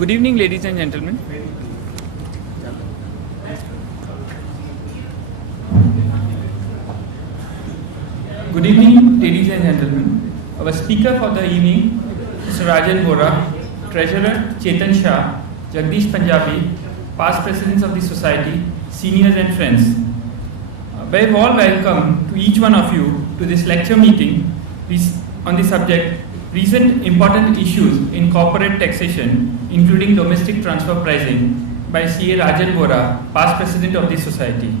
Good evening, ladies and gentlemen. Good evening, ladies and gentlemen. Our speaker for the evening is Rajan Vora, Treasurer Chetan Shah, Jagdish Punjabi, past presidents of the society, seniors and friends. Very warm welcome to each one of you to this lecture meeting on the subject Recent Important Issues in Corporate Taxation, including Domestic Transfer Pricing, by CA Rajan Vora, past president of the society.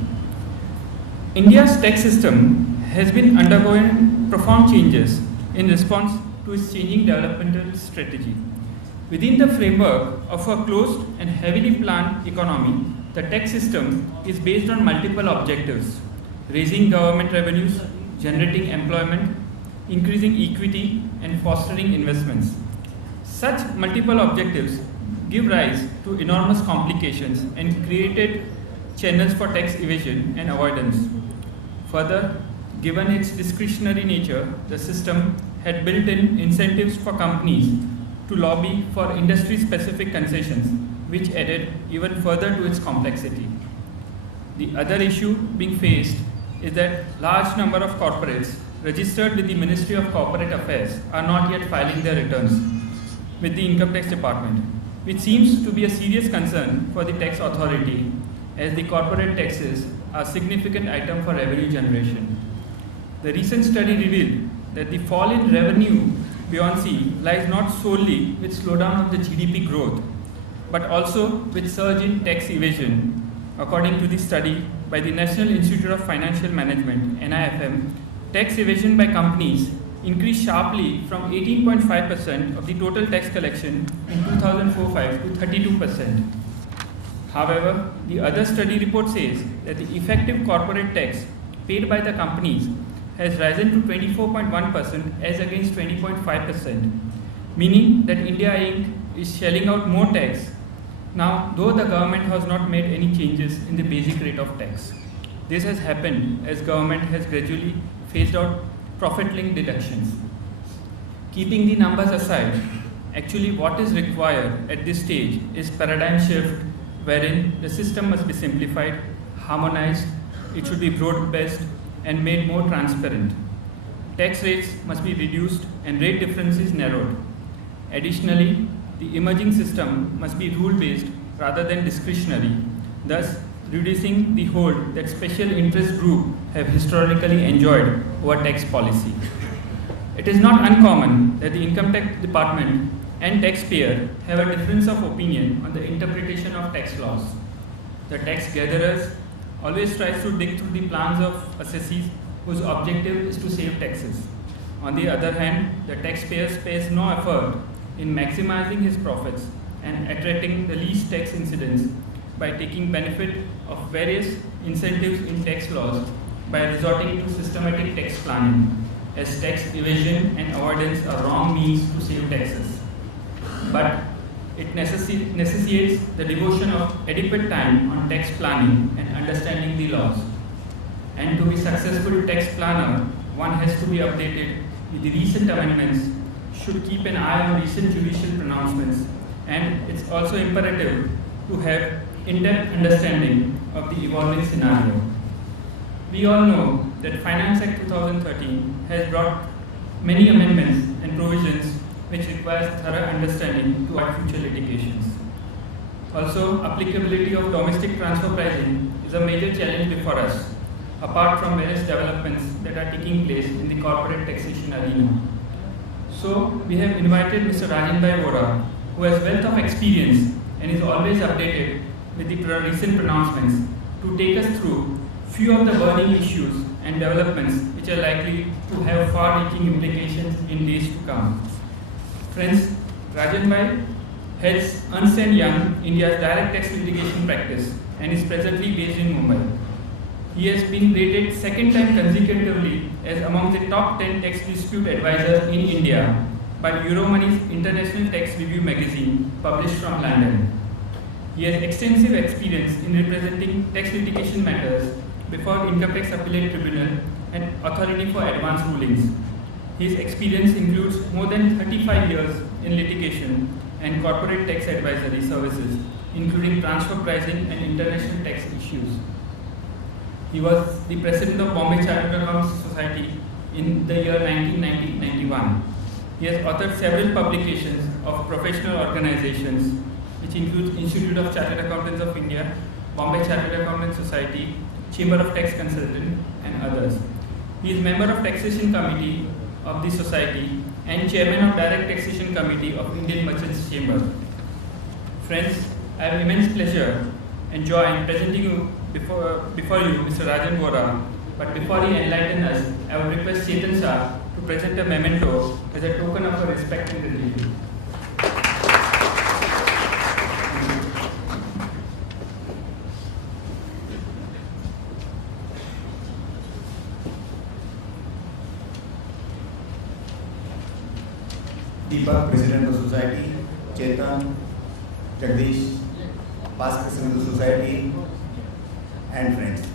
India's tax system has been undergoing profound changes in response to its changing developmental strategy. Within the framework of a closed and heavily planned economy, the tax system is based on multiple objectives: raising government revenues, generating employment, increasing equity, and fostering investments. Such multiple objectives give rise to enormous complications and created channels for tax evasion and avoidance. Further, given its discretionary nature, the system had built-in incentives for companies to lobby for industry-specific concessions, which added even further to its complexity. The other issue being faced is that large number of corporates registered with the Ministry of Corporate Affairs are not yet filing their returns with the Income Tax Department, which seems to be a serious concern for the tax authority, as the corporate taxes are a significant item for revenue generation. The recent study revealed that the fall in revenue buoyancy lies not solely with slowdown of the GDP growth, but also with surge in tax evasion. According to the study by the National Institute of Financial Management, NIFM, tax evasion by companies increased sharply from 18.5% of the total tax collection in 2004-05 to 32%. However, the other study report says that the effective corporate tax paid by the companies has risen to 24.1% as against 20.5%, meaning that India Inc. is shelling out more tax now, though the government has not made any changes in the basic rate of tax. This has happened as government has gradually phased out profit-linked deductions. Keeping the numbers aside, actually what is required at this stage is paradigm shift, wherein the system must be simplified, harmonized, it should be broad-based and made more transparent. Tax rates must be reduced and rate differences narrowed. Additionally, the emerging system must be rule-based rather than discretionary, thus reducing the hold that special interest groups have historically enjoyed over tax policy. It is not uncommon that the Income Tax Department and taxpayer have a difference of opinion on the interpretation of tax laws. The tax gatherers always tries to dig through the plans of assessees whose objective is to save taxes. On the other hand, the taxpayer spares no effort in maximizing his profits and attracting the least tax incidence by taking benefit of various incentives in tax laws by resorting to systematic tax planning, as tax evasion and avoidance are wrong means to save taxes. But it necessitates the devotion of adequate time on tax planning and understanding the laws. And to be successful tax planner, one has to be updated with the recent amendments, should keep an eye on recent judicial pronouncements, and it's also imperative to have in-depth understanding of the evolving scenario. We all know that Finance Act 2013 has brought many amendments and provisions which requires thorough understanding to our future litigations. Also, applicability of domestic transfer pricing is a major challenge before us, apart from various developments that are taking place in the corporate taxation arena. So, we have invited Mr. Rajan Vora, who has wealth of experience and is always updated with the recent pronouncements, to take us through few of the burning issues and developments which are likely to have far-reaching implications in days to come. Friends, Rajan Bhai heads Ernst & Young, India's direct tax litigation practice, and is presently based in Mumbai. He has been rated second time consecutively as among the top 10 tax dispute advisors in India by Euromoney's International Tax Review magazine, published from London. He has extensive experience in representing tax litigation matters before Income Tax Appellate Tribunal and Authority for Advanced Rulings. His experience includes more than 35 years in litigation and corporate tax advisory services, including transfer pricing and international tax issues. He was the president of Bombay Chartered Accountants Society in the year 1990-91. He has authored several publications of professional organizations, which include Institute of Chartered Accountants of India, Bombay Chartered Accountants Society, Chamber of Tax Consultants, and others. He is member of Taxation Committee of the Society and Chairman of Direct Taxation Committee of Indian Merchants Chamber. Friends, I have immense pleasure and joy in presenting you before you Mr. Rajan Vora, but before he enlightens us, I would request Chetan Shah to present a memento as a token of our respect and gratitude. Deepak, President of the Society, Chetan, Jagdish, past President of the Society, and friends.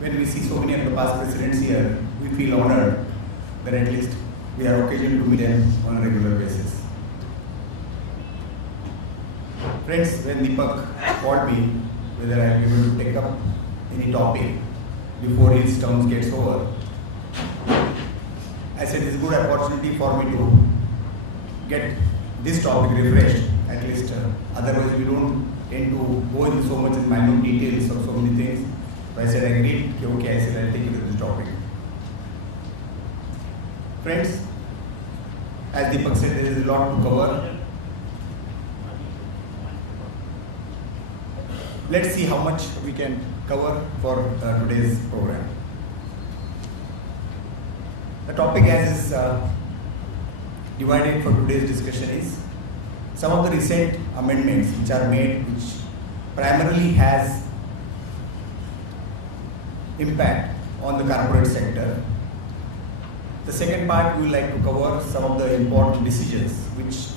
When we see so many of the past presidents here, we feel honored that at least we have occasion to meet them on a regular basis. Friends, when Deepak called me whether I am able to take up any topic before his term gets over, I said it's a good opportunity for me to get this topic refreshed at least. Otherwise, we don't tend to go into so much in minute details of so many things. But I said I agreed. Okay, I said I'll take it to this topic. Friends, as Deepak said, there is a lot to cover. Let's see how much we can cover for today's program. The topic as is divided for today's discussion is some of the recent amendments which are made, which primarily has impact on the corporate sector. The second part, we would like to cover some of the important decisions which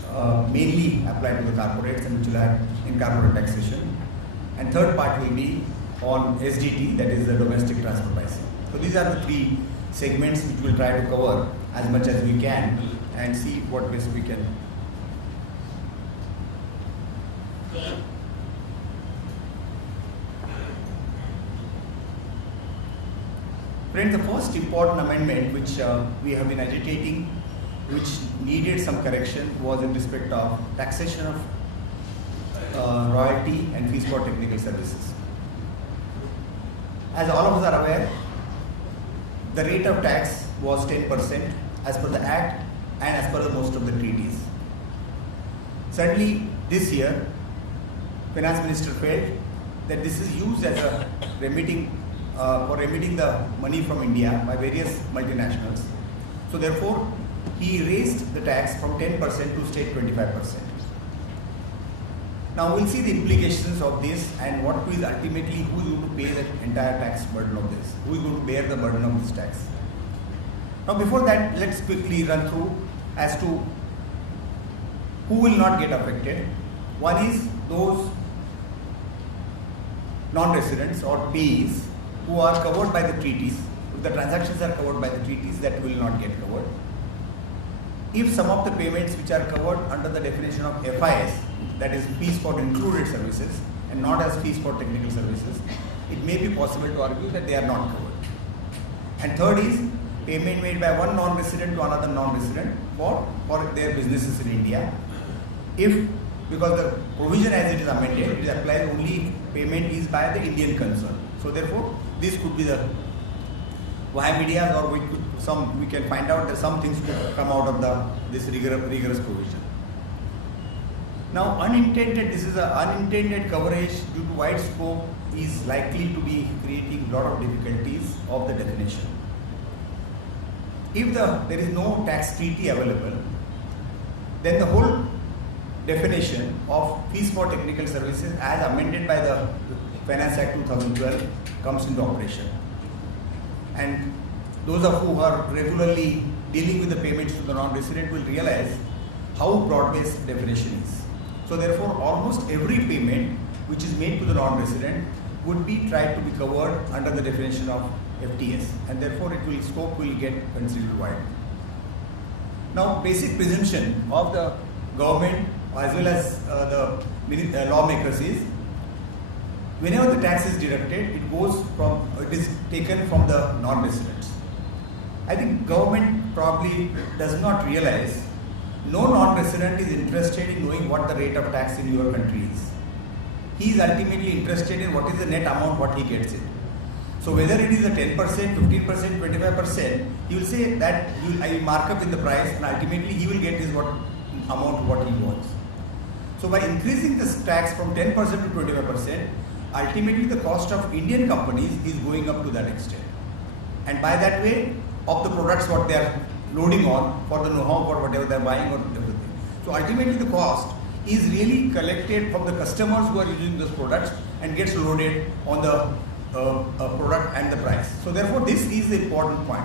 mainly apply to the corporates and which will have in corporate taxation. And third part will be on SDT, that is the domestic transfer pricing. So these are the three segments which we'll try to cover as much as we can and see what best we can. Friends, the first important amendment which we have been agitating, which needed some correction, was in respect of taxation of royalty and fees for technical services. As all of us are aware, the rate of tax was 10% as per the Act and as per the most of the treaties. Certainly, this year, Finance Minister felt that this is used as a remitting the money from India by various multinationals. So therefore, he raised the tax from 10% to state 25%. Now we'll see the implications of this and what is ultimately who is going to pay the entire tax burden of this, who is going to bear the burden of this tax. Now before that, let's quickly run through as to who will not get affected. One is those non-residents or payees who are covered by the treaties. If the transactions are covered by the treaties, that will not get covered. If some of the payments which are covered under the definition of FIS, that is fees for included services and not as fees for technical services, it may be possible to argue that they are not covered. And third is payment made by one non-resident to another non-resident for their businesses in India. If, because the provision as it is amended, it applies only payment is by the Indian concern. So therefore, this could be the via media, or we can find out that some things could come out of this rigorous provision. Now, this is an unintended coverage due to wide scope is likely to be creating a lot of difficulties of the definition. If there is no tax treaty available, then the whole definition of fees for technical services as amended by the Finance Act 2012 comes into operation. And those of who are regularly dealing with the payments to the non-resident will realize how broad-based the definition is. So therefore, almost every payment which is made to the non-resident would be tried to be covered under the definition of FTS, and therefore scope will get considered wide. Now, basic presumption of the government as well as the lawmakers is, whenever the tax is deducted, it is taken from the non-residents. I think government probably does not realize no non-resident is interested in knowing what the rate of tax in your country is. He is ultimately interested in what is the net amount what he gets in. So whether it is a 10%, 15%, 25%, he will say that I will mark up in the price and ultimately he will get his amount what he wants. So by increasing this tax from 10% to 25%, ultimately the cost of Indian companies is going up to that extent. And by that way, of the products what they are loading on for the know-how for whatever they are buying or everything. So ultimately the cost is really collected from the customers who are using those products and gets loaded on the product and the price. So therefore this is the important point.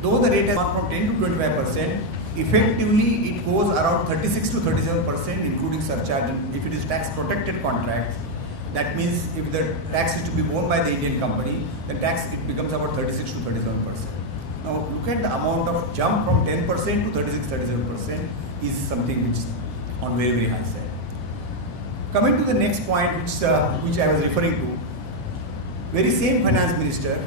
Though the rate has gone from 10 to 25%, effectively it goes around 36 to 37% including surcharge. And if it is tax protected contracts, that means if the tax is to be borne by the Indian company, the tax it becomes about 36 to 37%. Now look at the amount of jump from 10% to 36-37% is something which is on very, very high side. Coming to the next point which I was referring to, very same finance minister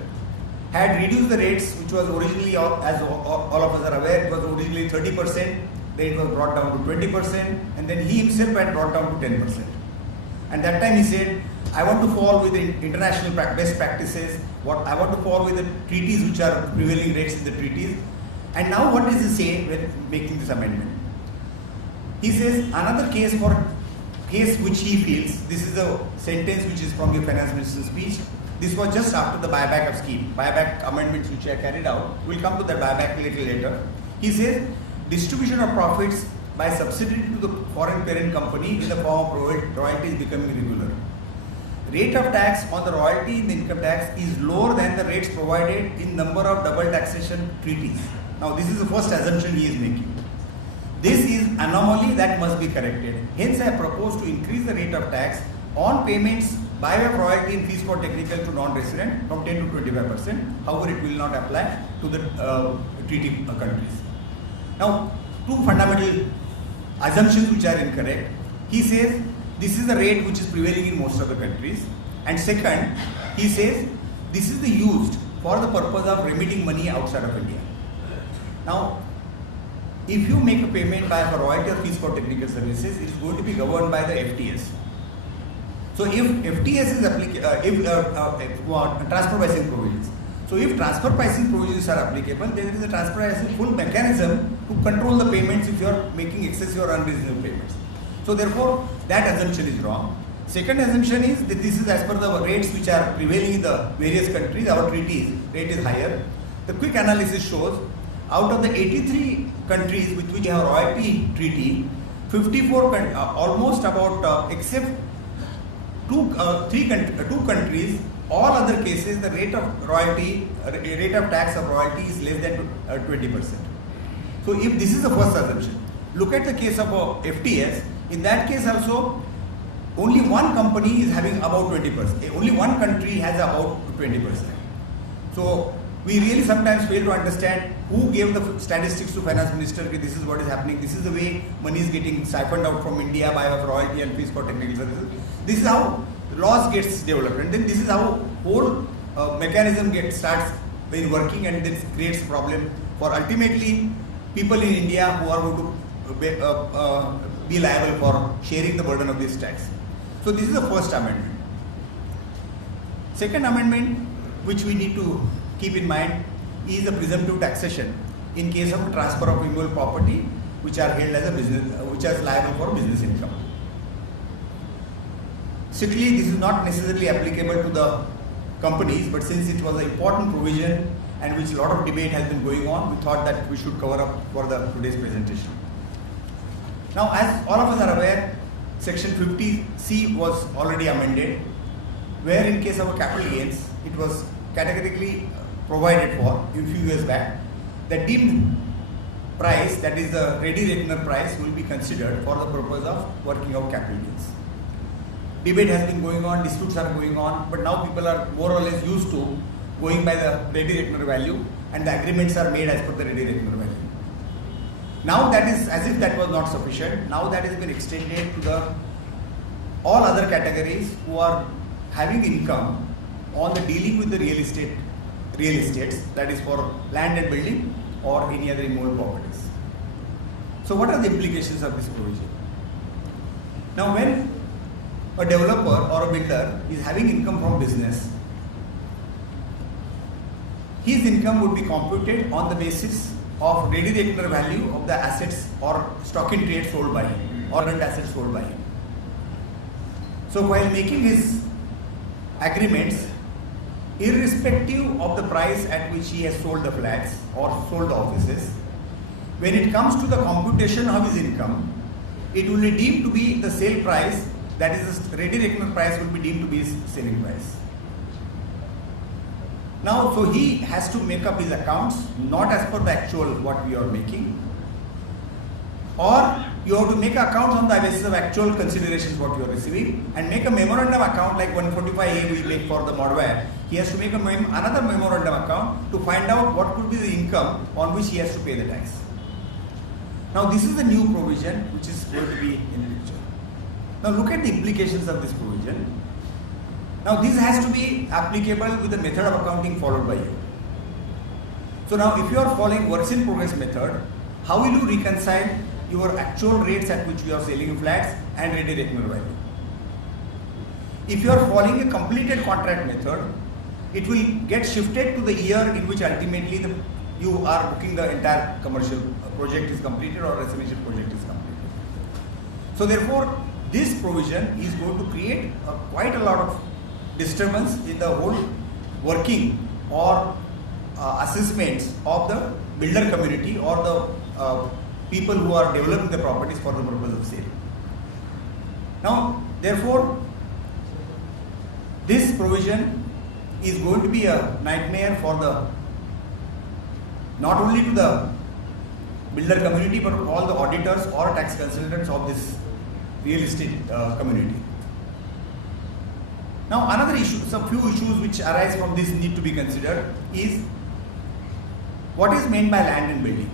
had reduced the rates which was originally, as all of us are aware, it was originally 30%, then it was brought down to 20% and then he himself had brought down to 10%. And that time he said, I want to fall with the international best practices, I want to fall with the treaties which are prevailing rates in the treaties. And now what does he say when making this amendment? He says another case which he feels, this is a sentence which is from your finance minister's speech, this was just after the buyback of scheme, buyback amendments which are carried out. We'll come to the buyback a little later. He says distribution of profits by subsidiary to the foreign parent company in the form of royalty is becoming regular. Rate of tax on the royalty in the income tax is lower than the rates provided in number of double taxation treaties. Now this is the first assumption he is making. This is anomaly that must be corrected. Hence I propose to increase the rate of tax on payments by way of royalty and fees for technical to non-resident from 10 to 25%. However, it will not apply to the treaty countries. Now, two fundamental assumptions which are incorrect. He says this is the rate which is prevailing in most of the countries. And second, he says this is the used for the purpose of remitting money outside of India. Now, if you make a payment by a royalty or fees for technical services, it is going to be governed by the FTS. So if FTS is transfer pricing provisions. So if transfer pricing provisions are applicable, there is a transfer pricing full mechanism to control the payments if you are making excessive or unreasonable payments. So therefore, that assumption is wrong. Second assumption is that this is as per the rates which are prevailing in the various countries, our treaties, rate is higher. The quick analysis shows out of the 83 countries with which we have royalty treaty, 54 almost about except two countries, all other cases the rate of tax of royalty is less than 20%. So if this is the first assumption, look at the case of FTS. In that case also, only one company is having about 20%. Only one country has about 20%. So we really sometimes fail to understand who gave the statistics to finance minister. This is what is happening. This is the way money is getting siphoned out from India by royalty and fees for technical services. This is how laws gets developed, and then this is how whole mechanism starts when working, and then creates problem for ultimately people in India who are going to be liable for sharing the burden of this tax. So this is the first amendment. Second amendment which we need to keep in mind is the presumptive taxation in case of transfer of immovable property which are held as a business, which is liable for business income. Strictly, this is not necessarily applicable to the companies, but since it was an important provision and which a lot of debate has been going on, we thought that we should cover up for today's presentation. Now, as all of us are aware, Section 50C was already amended, where in case of capital gains, it was categorically provided for a few years back. The deemed price, that is the ready reckoner price, will be considered for the purpose of working out capital gains. Debate has been going on, disputes are going on, but now people are more or less used to going by the ready reckoner value, and the agreements are made as per the ready reckoner value. Now that is as if that was not sufficient. Now that has been extended to the all other categories who are having income on the dealing with the real estates, that is for land and building or any other immovable properties. So what are the implications of this provision? Now when a developer or a builder is having income from business, his income would be computed on the basis of ready reckoner value of the assets or stock in trade sold by him or current assets sold by him. So while making his agreements, irrespective of the price at which he has sold the flats or sold the offices, when it comes to the computation of his income, it will be deemed to be the sale price, that is the ready reckoner price will be deemed to be his selling price. Now, so he has to make up his accounts not as per the actual what we are making, or you have to make accounts on the basis of actual considerations what you are receiving and make a memorandum account like 145A we make for the modware. He has to make another memorandum account to find out what could be the income on which he has to pay the tax. Now this is the new provision which is going to be in the future. Now look at the implications of this provision. Now this has to be applicable with the method of accounting followed by you. So now if you are following works in progress method, how will you reconcile your actual rates at which you are selling flats and ready reckoner value? If you are following a completed contract method, it will get shifted to the year in which ultimately you are booking the entire commercial project is completed or residential project is completed. So therefore, this provision is going to create quite a lot of disturbance in the whole working or assessments of the builder community or the people who are developing the properties for the purpose of sale. Now, therefore, this provision is going to be a nightmare for the not only to the builder community but all the auditors or tax consultants of this real estate community. Now another issue, some few issues which arise from this need to be considered is what is meant by land and building.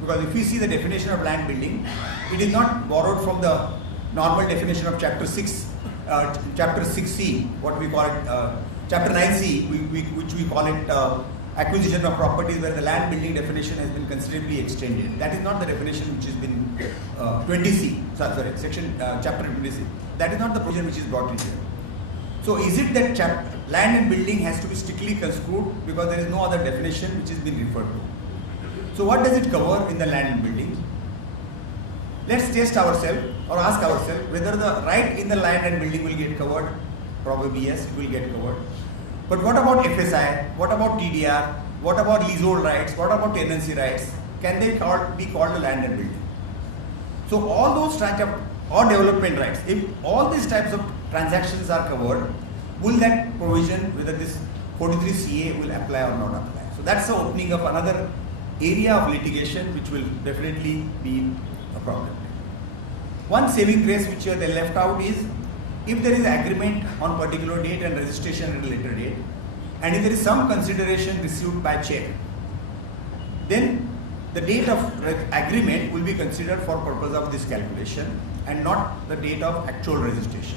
Because if you see the definition of land building, it is not borrowed from the normal definition of chapter 6, chapter 6C, what we call it, chapter 9C, which we call it acquisition of properties, where the land building definition has been considerably extended. That is not the definition which has been 20C, sorry, section chapter 20C. That is not the provision which is brought in here. So is it that land and building has to be strictly construed because there is no other definition which has been referred to? So what does it cover in the land and building? Let's test ourselves or ask ourselves whether the right in the land and building will get covered. Probably yes, it will get covered. But what about FSI? What about TDR? What about leasehold rights? What about tenancy rights? Can they be called the land and building? So all those types of or development rights, if all these types of transactions are covered, will that provision, whether this 43CA will apply or not apply? So that's the opening of another area of litigation which will definitely be a problem. One saving grace which they left out is if there is agreement on particular date and registration at a later date, and if there is some consideration received by check, then the date of agreement will be considered for purpose of this calculation and not the date of actual registration.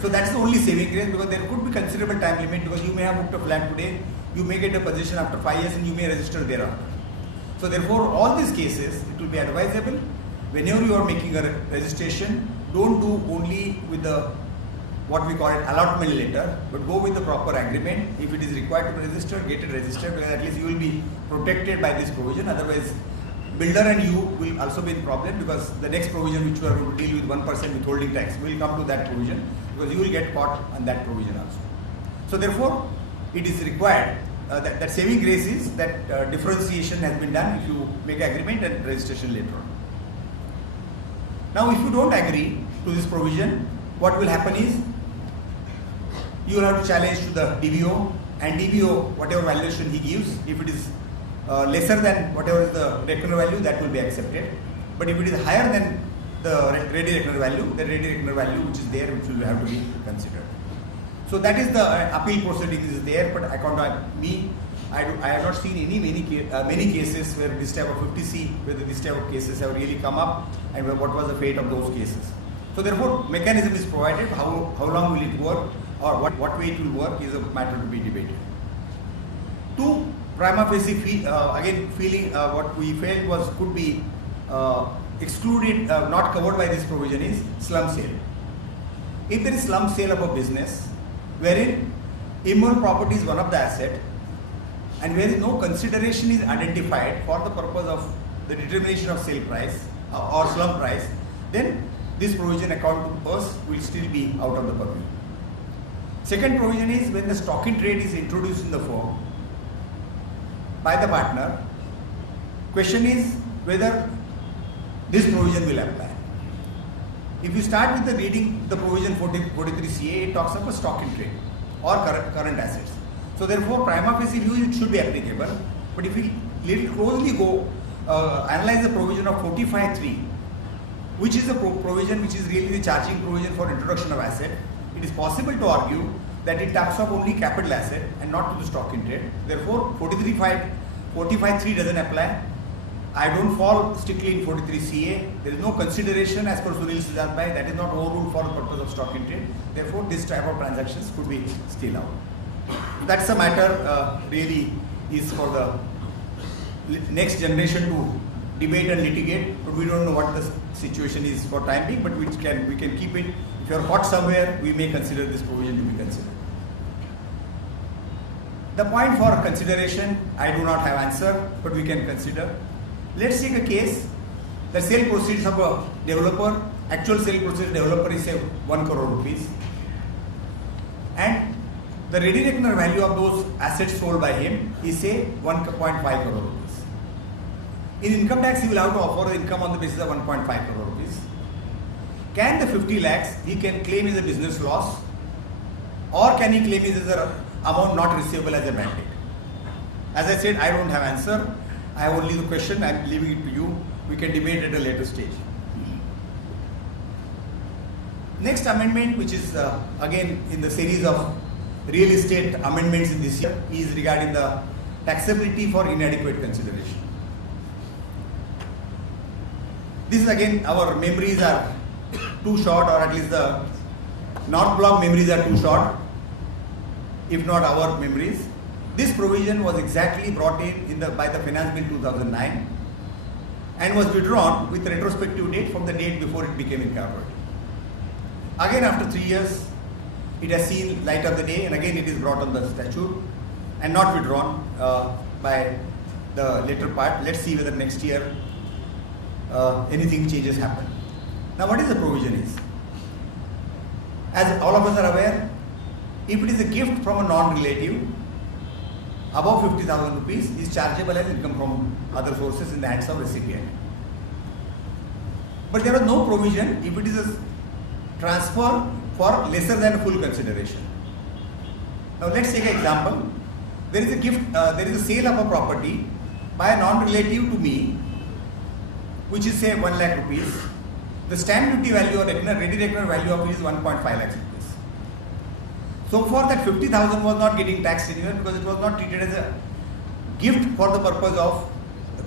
So that's the only saving grace, because there could be considerable time limit, because you may have booked a flat today, you may get a possession after 5 years and you may register thereafter. So therefore all these cases, it will be advisable whenever you are making a registration, don't do only with the what we call it allotment letter, but go with the proper agreement. If it is required to register, get it registered, because at least you will be protected by this provision. Otherwise, builder and you will also be in problem, because the next provision which we are going to deal with 1% withholding tax, we will come to that provision, because you will get caught on that provision also. So therefore, it is required that saving grace is that differentiation has been done if you make agreement and registration later on. Now, if you don't agree to this provision, what will happen is you will have to challenge to the DBO, and DBO, whatever valuation he gives, if it is lesser than whatever is the reckoner value, that will be accepted. But if it is higher than the ready reckoner value, the ready reckoner value which is there, which will have to be considered. So that is the appeal proceeding is there, but according to me, I have not seen many cases where this type of 50C, whether this type of cases have really come up, and what was the fate of those cases. So therefore, mechanism is provided. How long will it work, or what way it will work is a matter to be debated. Two, prima facie feeling what we felt could be excluded, not covered by this provision is slum sale. If there is slum sale of a business wherein immoral property is one of the asset, and where no consideration is identified for the purpose of the determination of sale price or slum price, then this provision according to us will still be out of the purview. Second provision is when the stock in trade is introduced in the firm by the partner. Question is whether this provision will apply. If you start with the reading the provision 43CA, it talks about stock in trade or current assets. So therefore, prima facie view it should be applicable. But if we little closely go analyze the provision of 45(3), which is the provision which is really the charging provision for introduction of asset, it is possible to argue that it taps up only capital asset and not to the stock in trade. Therefore, 45(3) doesn't apply. I don't fall strictly in 43CA. There is no consideration as per Sunil Siddharth, that is not overruled for the purpose of stock in trade. Therefore, this type of transactions could be still out. That's a matter really is for the next generation to debate and litigate. But we don't know what the situation is for time being, but we can keep it. If you are caught somewhere, we may consider this provision to be considered. The point for consideration, I do not have answer, but we can consider. Let's take a case. The sale proceeds of a developer, actual sale proceeds developer is say 1 crore rupees, and the ready reckoner value of those assets sold by him is say 1.5 crore rupees. In income tax, he will have to offer the income on the basis of 1.5 crore rupees. Can the 50 lakhs he can claim as a business loss, or can he claim it as an amount not receivable as a mandate? As I said, I don't have answer. I have only the question. I am leaving it to you. We can debate at a later stage. Next amendment, which is again in the series of real estate amendments in this year, is regarding the taxability for inadequate consideration. This is again, our memories are too short, or at least the North Block memories are too short, if not our memories. This provision was exactly brought in by the Finance Bill 2009 and was withdrawn with retrospective date from the date before it became incorporated. Again, after 3 years, it has seen light of the day, and again it is brought on the statute and not withdrawn by the later part. Let's see whether next year anything changes happen. Now, what is the provision is? As all of us are aware, if it is a gift from a non-relative, above 50,000 rupees is chargeable as income from other sources in the hands of recipient. But there is no provision if it is a transfer for lesser than full consideration. Now let's take an example. There is a gift, there is a sale of a property by a non-relative to me, which is say 1 lakh rupees. The stamp duty value or ready reckoner value of it is 1.5 lakhs rupees. So far that 50,000 was not getting taxed anywhere because it was not treated as a gift for the purpose of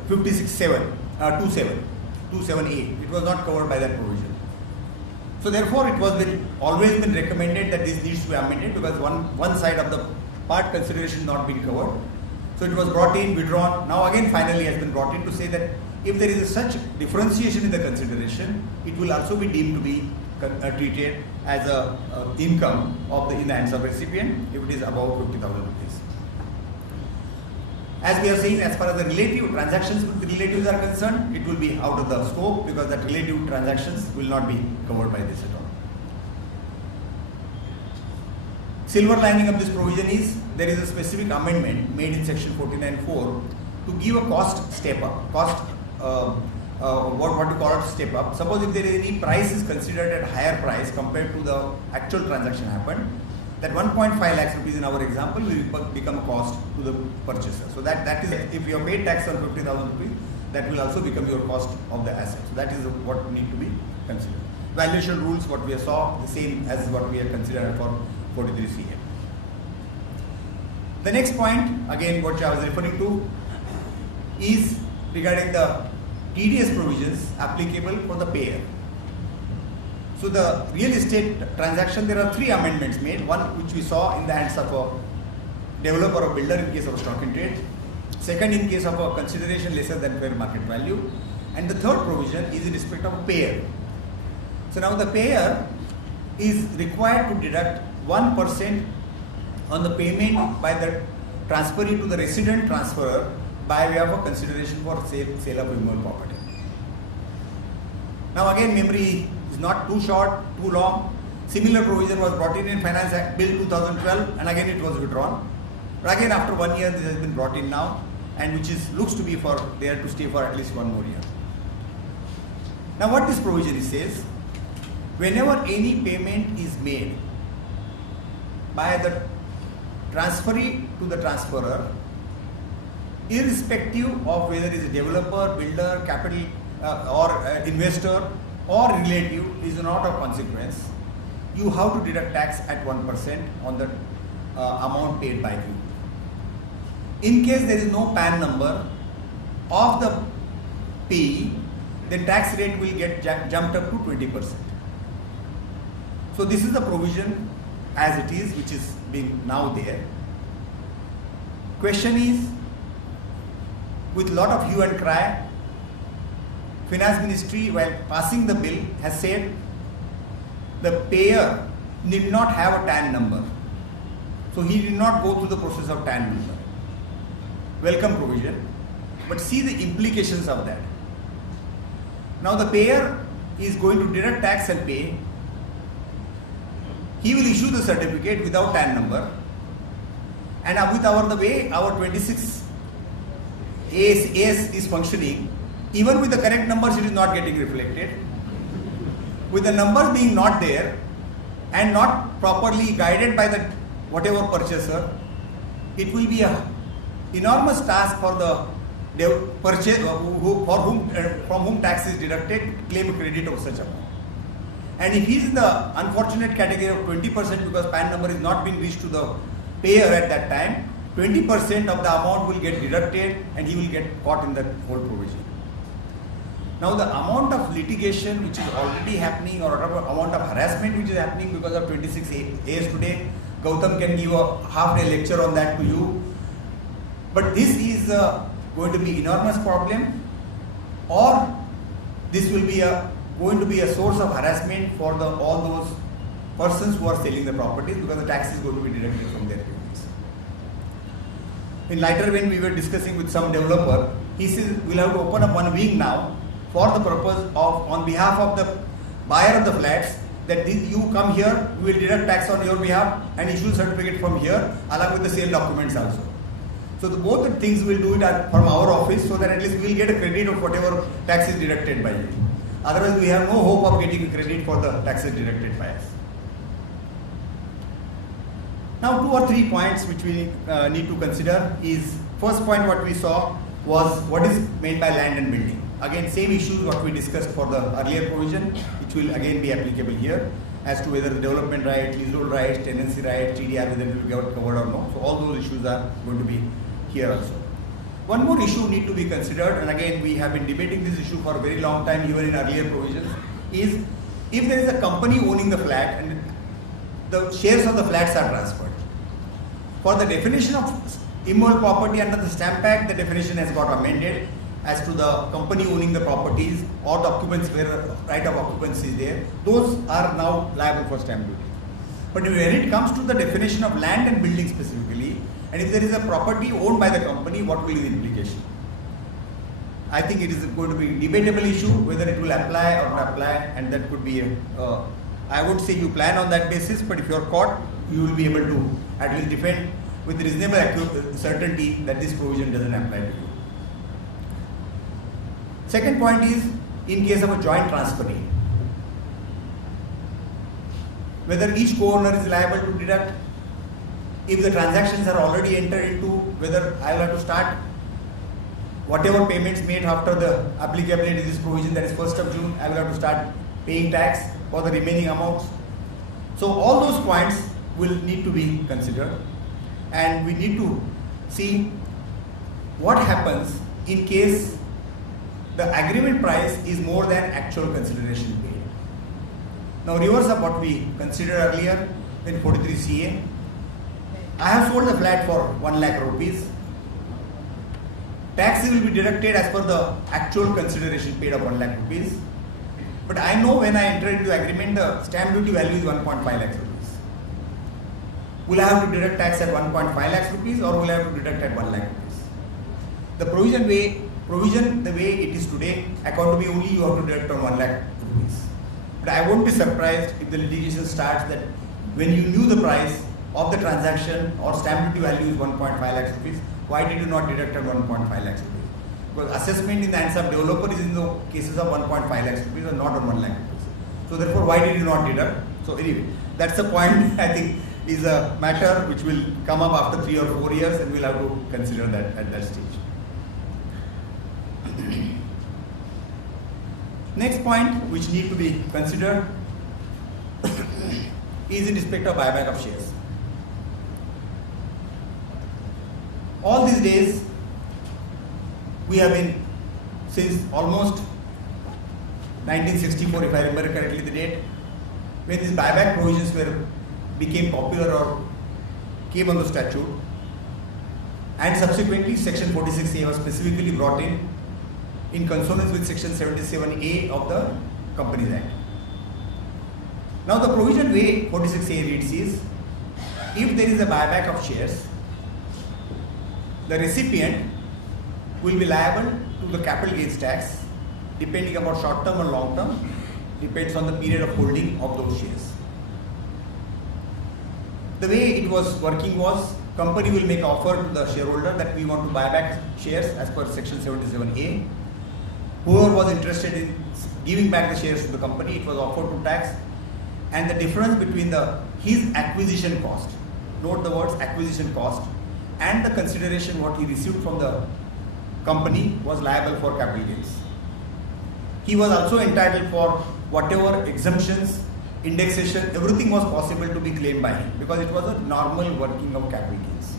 278. It was not covered by that provision. So therefore it was always been recommended that this needs to be amended because one side of the part consideration not being covered. So it was brought in, withdrawn. Now again finally has been brought in to say that if there is such differentiation in the consideration, it will also be deemed to be treated as a income of in the hands of recipient if it is above 50,000 rupees. As we are saying, as far as the relative transactions with the relatives are concerned, it will be out of the scope because that relative transactions will not be covered by this at all. Silver lining of this provision is there is a specific amendment made in section 49(4) to give a cost step up, what you call it step up. Suppose if there is any price is considered at higher price compared to the actual transaction happened, that 1.5 lakhs rupees in our example will become a cost to the purchaser. So that is, if you have paid tax on 50,000 rupees, that will also become your cost of the asset. So that is what need to be considered. Valuation rules, what we saw, the same as what we have considered for 43CA. The next point, again what I was referring to, is regarding the TDS provisions applicable for the payer. So the real estate transaction, there are 3 amendments made. One which we saw in the hands of a developer or builder in case of stock in trade. Second, in case of a consideration lesser than fair market value. And the third provision is in respect of a payer. So now the payer is required to deduct 1% on the payment by the transferee to the resident transferor by way of a consideration for sale of immovable property. Now again, memory is not too short, too long. Similar provision was brought in Finance Act Bill 2012 and again it was withdrawn. But again after 1 year this has been brought in now, and which looks to be for there to stay for at least 1 more year. Now what this provision says, whenever any payment is made by the transferee to the transferor, irrespective of whether it is a developer, builder, capital or investor or relative, is not of consequence, you have to deduct tax at 1% on the amount paid by you. In case there is no PAN number of the payee, the tax rate will get jumped up to 20%. So this is the provision as it is, which is being now there. Question is, with lot of hue and cry, Finance Ministry, while passing the bill, has said the payer need not have a TAN number. So he did not go through the process of TAN number. Welcome provision, but see the implications of that. Now the payer is going to deduct tax and pay. He will issue the certificate without TAN number, and with the way our 26 AS is functioning, even with the correct numbers it is not getting reflected. With the numbers being not there and not properly guided by the whatever purchaser, it will be a enormous task for the purchase from whom tax is deducted to claim a credit of such amount. And if he is in the unfortunate category of 20% because PAN number is not being reached to the payer at that time, 20% of the amount will get deducted and he will get caught in that whole provision. Now the amount of litigation which is already happening, or amount of harassment which is happening because of 26 A's today, Gautam can give a half-day lecture on that to you. But this is going to be enormous problem, or this will be going to be a source of harassment for all those persons who are selling the properties, because the tax is going to be deducted from their payments. In later when we were discussing with some developer, he says we'll have to open up one wing now for the purpose of, on behalf of the buyer of the flats, that you come here, we will deduct tax on your behalf and issue certificate from here along with the sale documents also. So both the things we'll do it from our office, so that at least we'll get a credit of whatever tax is deducted by you. Otherwise we have no hope of getting a credit for the taxes deducted by us. Now 2 or 3 points which we need to consider is, first point what we saw was what is meant by land and building. Again same issues what we discussed for the earlier provision, which will again be applicable here, as to whether the development right, leasehold rights, tenancy rights, TDR, whether it will get covered or not. So all those issues are going to be here also. One more issue need to be considered, and again we have been debating this issue for a very long time even in earlier provisions, is if there is a company owning the flat and the shares of the flats are transferred. For the definition of immovable property under the Stamp Act, the definition has got amended as to the company owning the properties or the occupants where right of occupancy is there. Those are now liable for stamp duty. But when it comes to the definition of land and building specifically, and if there is a property owned by the company, what will be the implication? I think it is going to be a debatable issue whether it will apply or not apply, and that could be I would say you plan on that basis, but if you are caught, you will be able to at least defend with reasonable certainty that this provision doesn't apply to you. Second point is, in case of a joint transferee, whether each co-owner is liable to deduct, if the transactions are already entered into, whether I will have to start whatever payments made after the applicability of this provision, that is 1st of June, I will have to start paying tax for the remaining amounts. So all those points will need to be considered. and we need to see what happens in case the agreement price is more than actual consideration paid. Now reverse of what we considered earlier in 43 CA. I have sold the flat for 1 lakh rupees. Tax will be deducted as per the actual consideration paid of 1 lakh rupees. But I know when I enter into the agreement, the stamp duty value is 1.5 lakhs rupees. Will I have to deduct tax at 1.5 lakhs rupees or will I have to deduct at 1 lakh rupees? The provision the way it is today, according to me, only you have to deduct on 1 lakh rupees. But I won't be surprised if the litigation starts that when you knew the price of the transaction or stamp duty value is 1.5 lakhs rupees, why did you not deduct at 1.5 lakhs rupees? Because assessment in the hands of developer is in the cases of 1.5 lakhs rupees and not on 1 lakh rupees. So therefore, why did you not deduct? So anyway, that's the point I think is a matter which will come up after 3 or 4 years and we'll have to consider that at that stage. Next point which need to be considered is in respect of buyback of shares. All these days we have been, since almost 1964 if I remember correctly the date, when these buyback provisions became popular or came on the statute, and subsequently section 46A was specifically brought in consonance with section 77A of the Companies Act. Now the provision way 46A reads is, if there is a buyback of shares, the recipient will be liable to the capital gains tax depending upon short term or long term, depends on the period of holding of those shares. The way it was working was, company will make offer to the shareholder that we want to buy back shares as per section 77A. Whoever was interested in giving back the shares to the company, it was offered to tax, and the difference between his acquisition cost, note the words acquisition cost, and the consideration what he received from the company was liable for capital gains. He was also entitled for whatever exemptions, indexation, everything was possible to be claimed by him because it was a normal working of capital gains.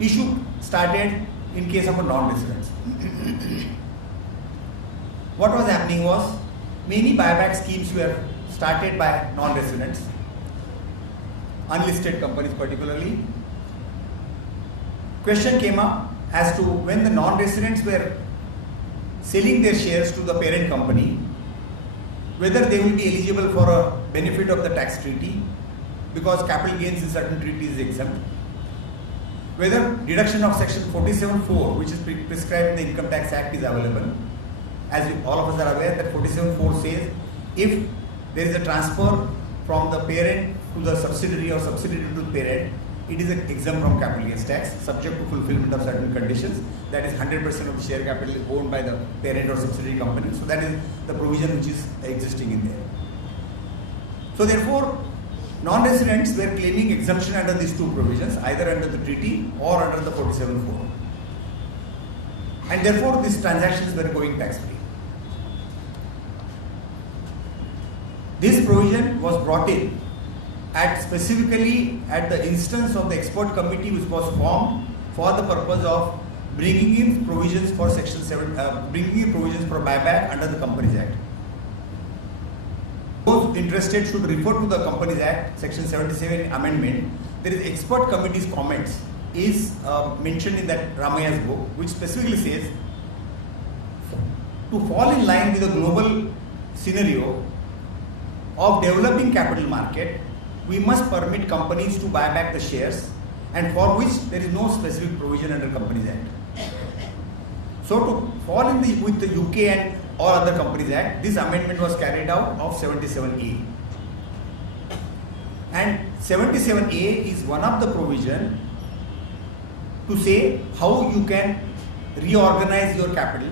Issue started in case of a non-residence. What was happening was, many buyback schemes were started by non-residents, unlisted companies particularly. Question came up as to when the non-residents were selling their shares to the parent company, whether they will be eligible for a benefit of the tax treaty because capital gains in certain treaties is exempt, whether deduction of section 47(4) which is prescribed in the Income Tax Act is available. As all of us are aware that 47(4) says if there is a transfer from the parent to the subsidiary or subsidiary to the parent, it is exempt from capital gains tax subject to fulfillment of certain conditions, that is 100% of the share capital is owned by the parent or subsidiary company. So that is the provision which is existing in there. So therefore, non-residents were claiming exemption under these two provisions, either under the treaty or under the 47(4). And therefore, these transactions were going tax-free. This provision was brought in specifically at the instance of the expert committee which was formed for the purpose of bringing in provisions for section 7, bringing in provisions for buyback under the Companies Act. Those interested should refer to the Companies Act, section 77 amendment. There is expert committee's comments is mentioned in that Ramaya's book, which specifically says to fall in line with the global scenario of developing capital market, we must permit companies to buy back the shares, and for which there is no specific provision under Companies Act. So to fall in with the UK and all other Companies Act, this amendment was carried out of 77A. And 77A is one of the provision to say how you can reorganize your capital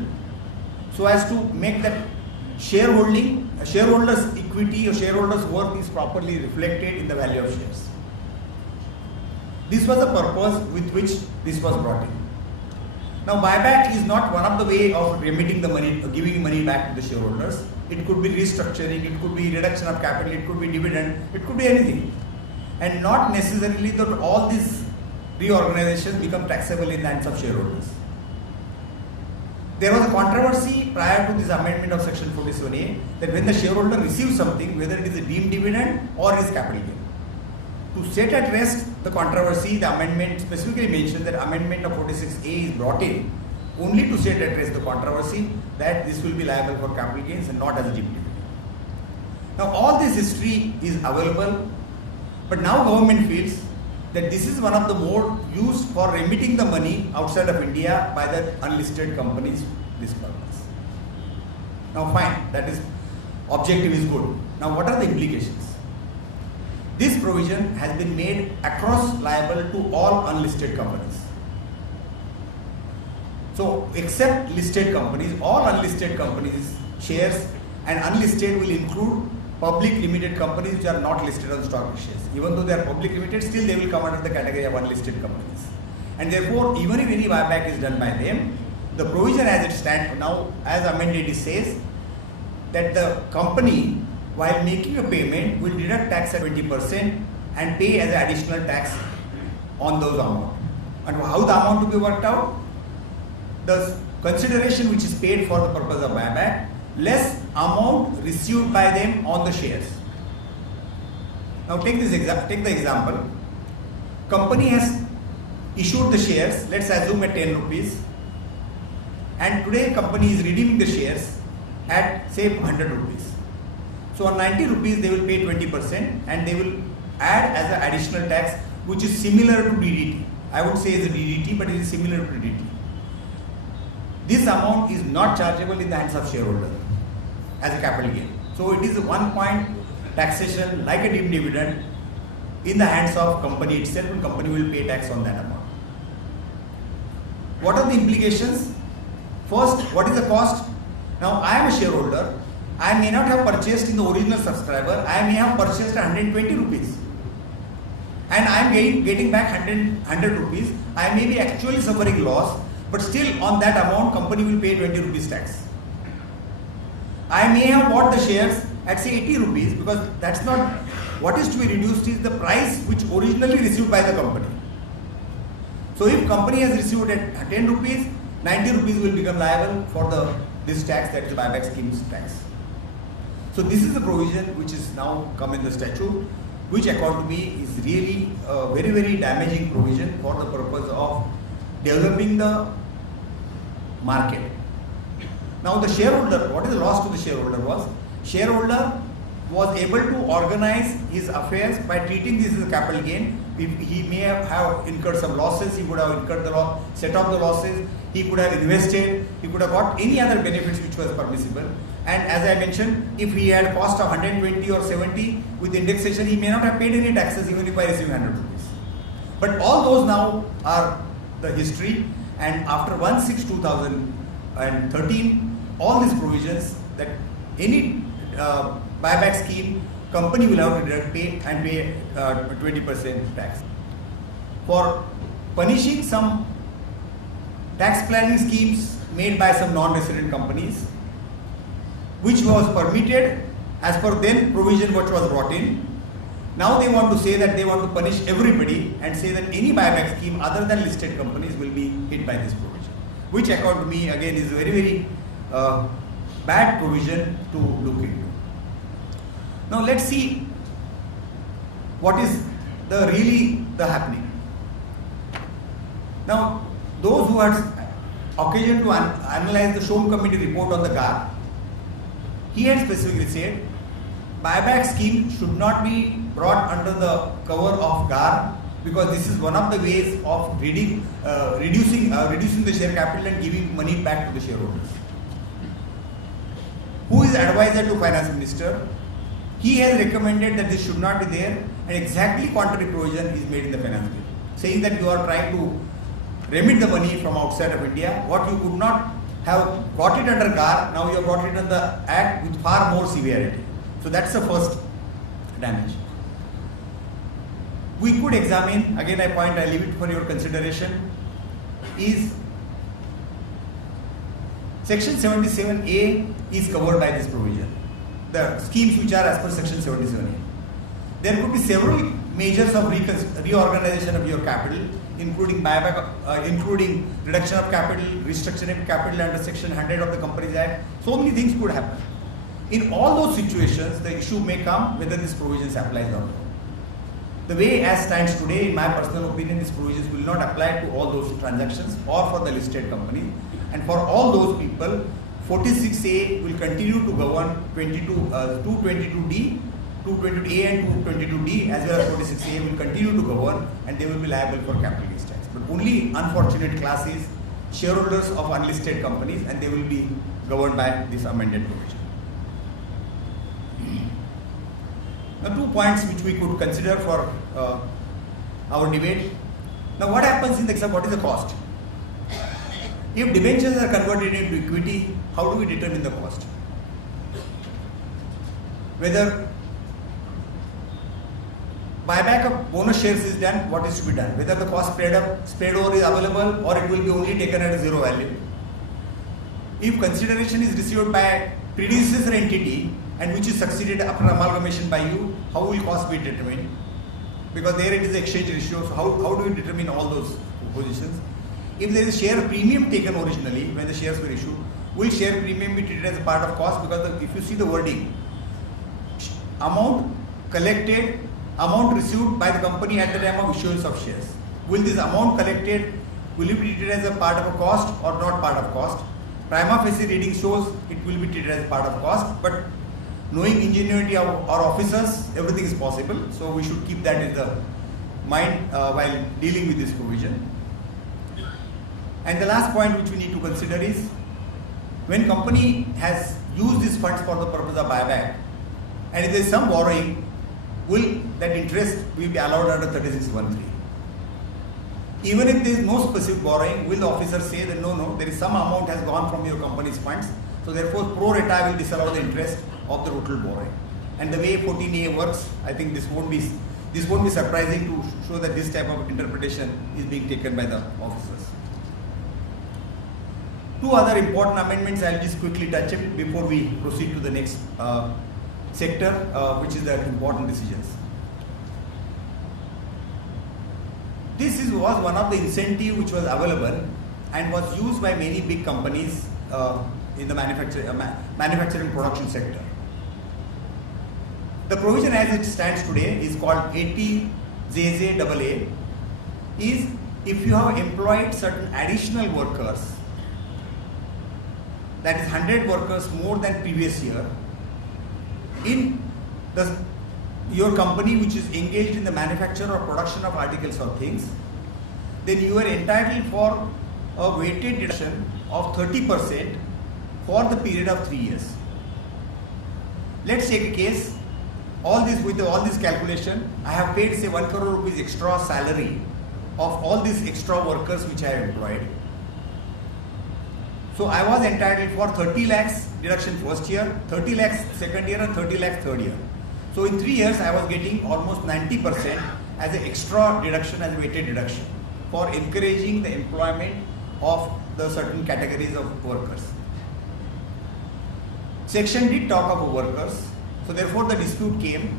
so as to make that shareholders' equity or shareholders' worth is properly reflected in the value of shares. This was the purpose with which this was brought in. Now, buyback is not one of the way of remitting the money, giving money back to the shareholders. It could be restructuring, it could be reduction of capital, it could be dividend, it could be anything. and not necessarily that all these reorganizations become taxable in the hands of shareholders. There was a controversy prior to this amendment of section 47A that when the shareholder receives something, whether it is a deemed dividend or it is capital gain. To set at rest the controversy, the amendment specifically mentioned that amendment of 46A is brought in only to set at rest the controversy that this will be liable for capital gains and not as a deemed dividend. Now all this history is available, but now government feels that this is one of the more used for remitting the money outside of India by the unlisted companies this purpose. Now fine, that is objective is good. Now what are the implications? This provision has been made across liable to all unlisted companies. So except listed companies, all unlisted companies shares and unlisted will include public limited companies which are not listed on stock exchanges. Even though they are public limited, still they will come under the category of unlisted companies. And therefore, even if any buyback is done by them, the provision as it stands now, as amended, it says that the company, while making a payment, will deduct tax at 20% and pay as an additional tax on those amount. And how the amount to be worked out? The consideration which is paid for the purpose of buyback less amount received by them on the shares. Now take the example. Company has issued the shares, let's assume at 10 rupees, and today company is redeeming the shares at say 100 rupees. So on 90 rupees they will pay 20% and they will add as an additional tax which is similar to DDT. I would say it's a DDT, but it is similar to DDT. This amount is not chargeable in the hands of shareholder as a capital gain. So it is a 1 point taxation like a deemed dividend in the hands of company itself, and company will pay tax on that amount. What are the implications? First, what is the cost? Now I am a shareholder. I may not have purchased in the original subscriber. I may have purchased 120 rupees. And I am getting back 100 rupees. I may be actually suffering loss, but still on that amount company will pay 20 rupees tax. I may have bought the shares at say 80 rupees because that's not what is to be reduced is the price which originally received by the company. So if company has received at 10 rupees, 90 rupees will become liable for this tax, that is the buyback scheme's tax. So this is the provision which is now come in the statute, which according to me is really a very, very damaging provision for the purpose of developing the market. Now the shareholder, what is the loss to the shareholder was? Shareholder was able to organize his affairs by treating this as a capital gain. He may have incurred some losses, he would have incurred the loss, set off the losses, he could have invested, he could have got any other benefits which was permissible. And as I mentioned, if he had cost of 120 or 70 with indexation, he may not have paid any taxes even if I receive 100 rupees. But all those now are the history, and after 1/6/2013, all these provisions that any buyback scheme company will have to pay 20% tax. For punishing some tax planning schemes made by some non-resident companies, which was permitted as per then provision which was brought in. Now they want to say that they want to punish everybody and say that any buyback scheme other than listed companies will be hit by this provision, which according to me again is a very, very bad provision to look into. Now let's see what is the happening. Now those who had occasion to analyze the Shom Committee report on the GAR, he had specifically said buyback scheme should not be brought under the cover of GAR because this is one of the ways of reducing the share capital and giving money back to the shareholders. Who is advisor to Finance Minister? He has recommended that this should not be there, and exactly contrary provision is made in the Finance Bill, saying that you are trying to remit the money from outside of India. What you could not have got it under GAR, now you have brought it under the Act with far more severity. So that's the first damage. We could examine, again I leave it for your consideration, is Section 77A is covered by this provision. The schemes which are as per Section 77A. There could be several measures of reorganization of your capital, including buyback, including reduction of capital, restructuring of capital under Section 100 of the Companies Act. So many things could happen. In all those situations, the issue may come whether these provisions apply or not. The way as stands today, in my personal opinion, these provisions will not apply to all those transactions or for the listed company. And for all those people, 46A will continue to govern 222D, 222A and 222D as well as 46A will continue to govern, and they will be liable for capital gains tax. But only unfortunate class is shareholders of unlisted companies, and they will be governed by this amended provision. Now, 2 points which we could consider for our debate. Now, what happens in the exam? What is the cost? If debentures are converted into equity, how do we determine the cost? Whether buyback of bonus shares is done, what is to be done? Whether the cost spread over is available or it will be only taken at a zero value. If consideration is received by predecessor entity and which is succeeded after amalgamation by you, how will cost be determined? Because there it is exchange ratio, so how do you determine all those positions? If there is share premium taken originally when the shares were issued, will share premium be treated as a part of cost? Because if you see the wording, amount collected, amount received by the company at the time of issuance of shares. Will this amount collected, will it be treated as a part of a cost or not part of cost? Prima facie reading shows it will be treated as part of cost, but knowing ingenuity of our officers, everything is possible. So we should keep that in the mind while dealing with this provision. And the last point which we need to consider is, when company has used these funds for the purpose of buyback, and if there is some borrowing, will that interest will be allowed under 36(1)(3)? Even if there is no specific borrowing, will the officer say that no, there is some amount has gone from your company's funds, so therefore pro rata will disallow the interest of the total borrowing? And the way 14A works, I think this won't be surprising to show that this type of interpretation is being taken by the officers. Two other important amendments I will just quickly touch it before we proceed to the next sector, which is the important decisions. This was one of the incentive which was available and was used by many big companies in the manufacturing production sector. The provision as it stands today is called 80JJAA, is if you have employed certain additional workers, that is 100 workers more than previous year, in your company which is engaged in the manufacture or production of articles or things, then you are entitled for a weighted deduction of 30% for the period of 3 years. Let's take a case. With all this calculation, I have paid say 1 crore rupees extra salary of all these extra workers which I have employed. So I was entitled for 30 lakhs deduction first year, 30 lakhs second year and 30 lakhs third year. So in 3 years I was getting almost 90% as an extra deduction, as a weighted deduction for encouraging the employment of the certain categories of workers. Section did talk of workers, so therefore the dispute came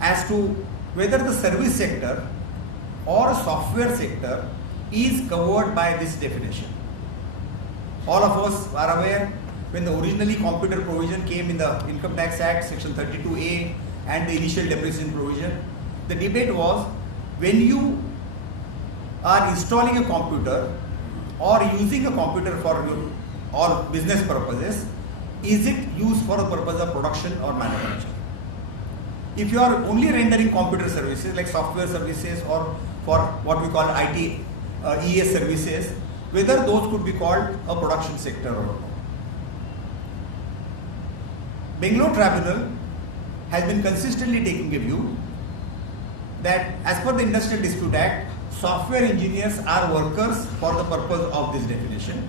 as to whether the service sector or software sector is covered by this definition. All of us are aware when the originally computer provision came in the Income Tax Act, Section 32A and the initial depreciation provision, the debate was when you are installing a computer or using a computer for all business purposes, is it used for the purpose of production or manufacture? If you are only rendering computer services like software services or for what we call IT, ES services, whether those could be called a production sector or not. Bangalore Tribunal has been consistently taking a view that as per the Industrial Dispute Act, software engineers are workers for the purpose of this definition.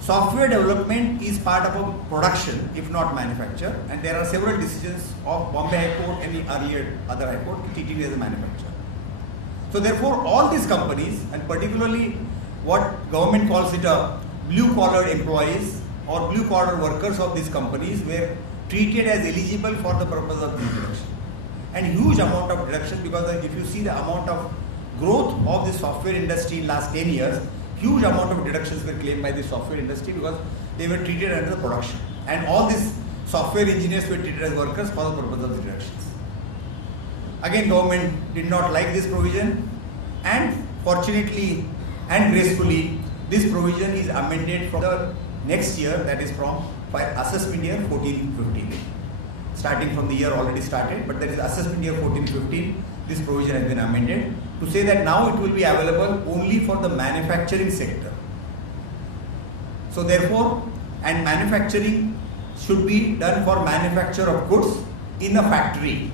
Software development is part of a production, if not manufacture, and there are several decisions of Bombay High Court and the earlier other High Court treating it as a manufacturer. So therefore, all these companies, and particularly what government calls it a blue-collar employees or blue-collar workers of these companies, were treated as eligible for the purpose of this deduction. and huge amount of deduction, because if you see the amount of growth of the software industry in last 10 years, huge amount of deductions were claimed by the software industry because they were treated under the production, and all these software engineers were treated as workers for the purpose of the deductions. Again, government did not like this provision, and fortunately and gracefully this provision is amended from the next year, that is from assessment year 14-15. Starting from the year already started, but that is assessment year 14-15, this provision has been amended to say that now it will be available only for the manufacturing sector. So therefore, and manufacturing should be done for manufacture of goods in a factory.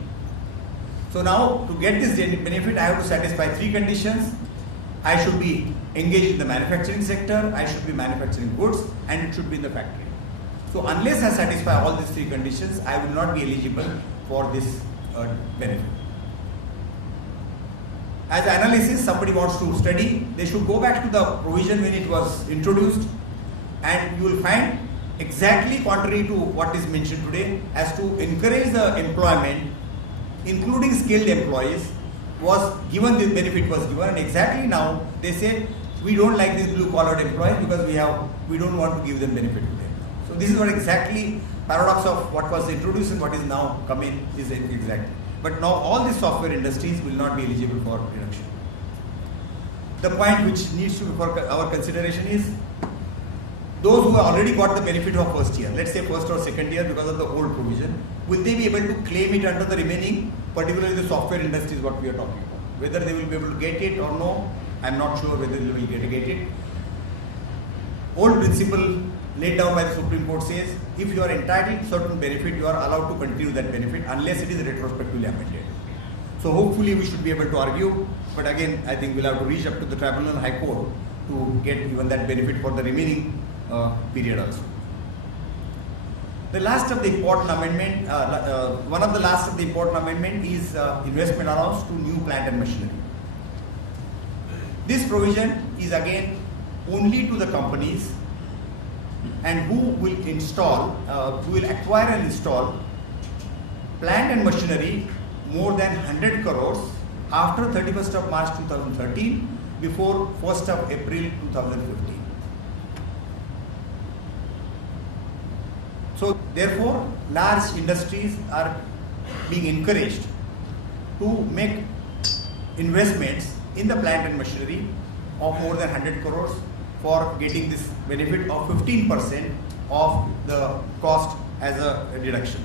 So now to get this benefit, I have to satisfy 3 conditions. I should be engaged in the manufacturing sector, I should be manufacturing goods, and it should be in the factory. So unless I satisfy all these 3 conditions, I will not be eligible for this benefit. As analysis, somebody wants to study, they should go back to the provision when it was introduced, and you will find exactly contrary to what is mentioned today, as to encourage the employment, including skilled employees, was given, this benefit was given, and exactly now they say we don't like these blue collared employees because we don't want to give them benefit to them. So this is what exactly paradox of what was introduced and what is now coming is exactly. But now all these software industries will not be eligible for deduction. The point which needs to be for our consideration is those who have already got the benefit of first year, let's say first or second year because of the old provision, will they be able to claim it under the remaining, particularly the software industry is what we are talking about. Whether they will be able to get it or no, I am not sure whether they will get it. Old principle laid down by the Supreme Court says if you are entitled to certain benefit, you are allowed to continue that benefit unless it is retrospectively amended. So hopefully we should be able to argue, but again I think we'll have to reach up to the Tribunal High Court to get even that benefit for the remaining period also. The last of the important amendment, one of the last of the important amendment is investment allowance to new plant and machinery. This provision is again only to the companies and who will install, who will acquire and install plant and machinery more than 100 crores after 31st of March 2013 before 1st of April 2015. So therefore, large industries are being encouraged to make investments in the plant and machinery of more than 100 crores for getting this benefit of 15% of the cost as a deduction.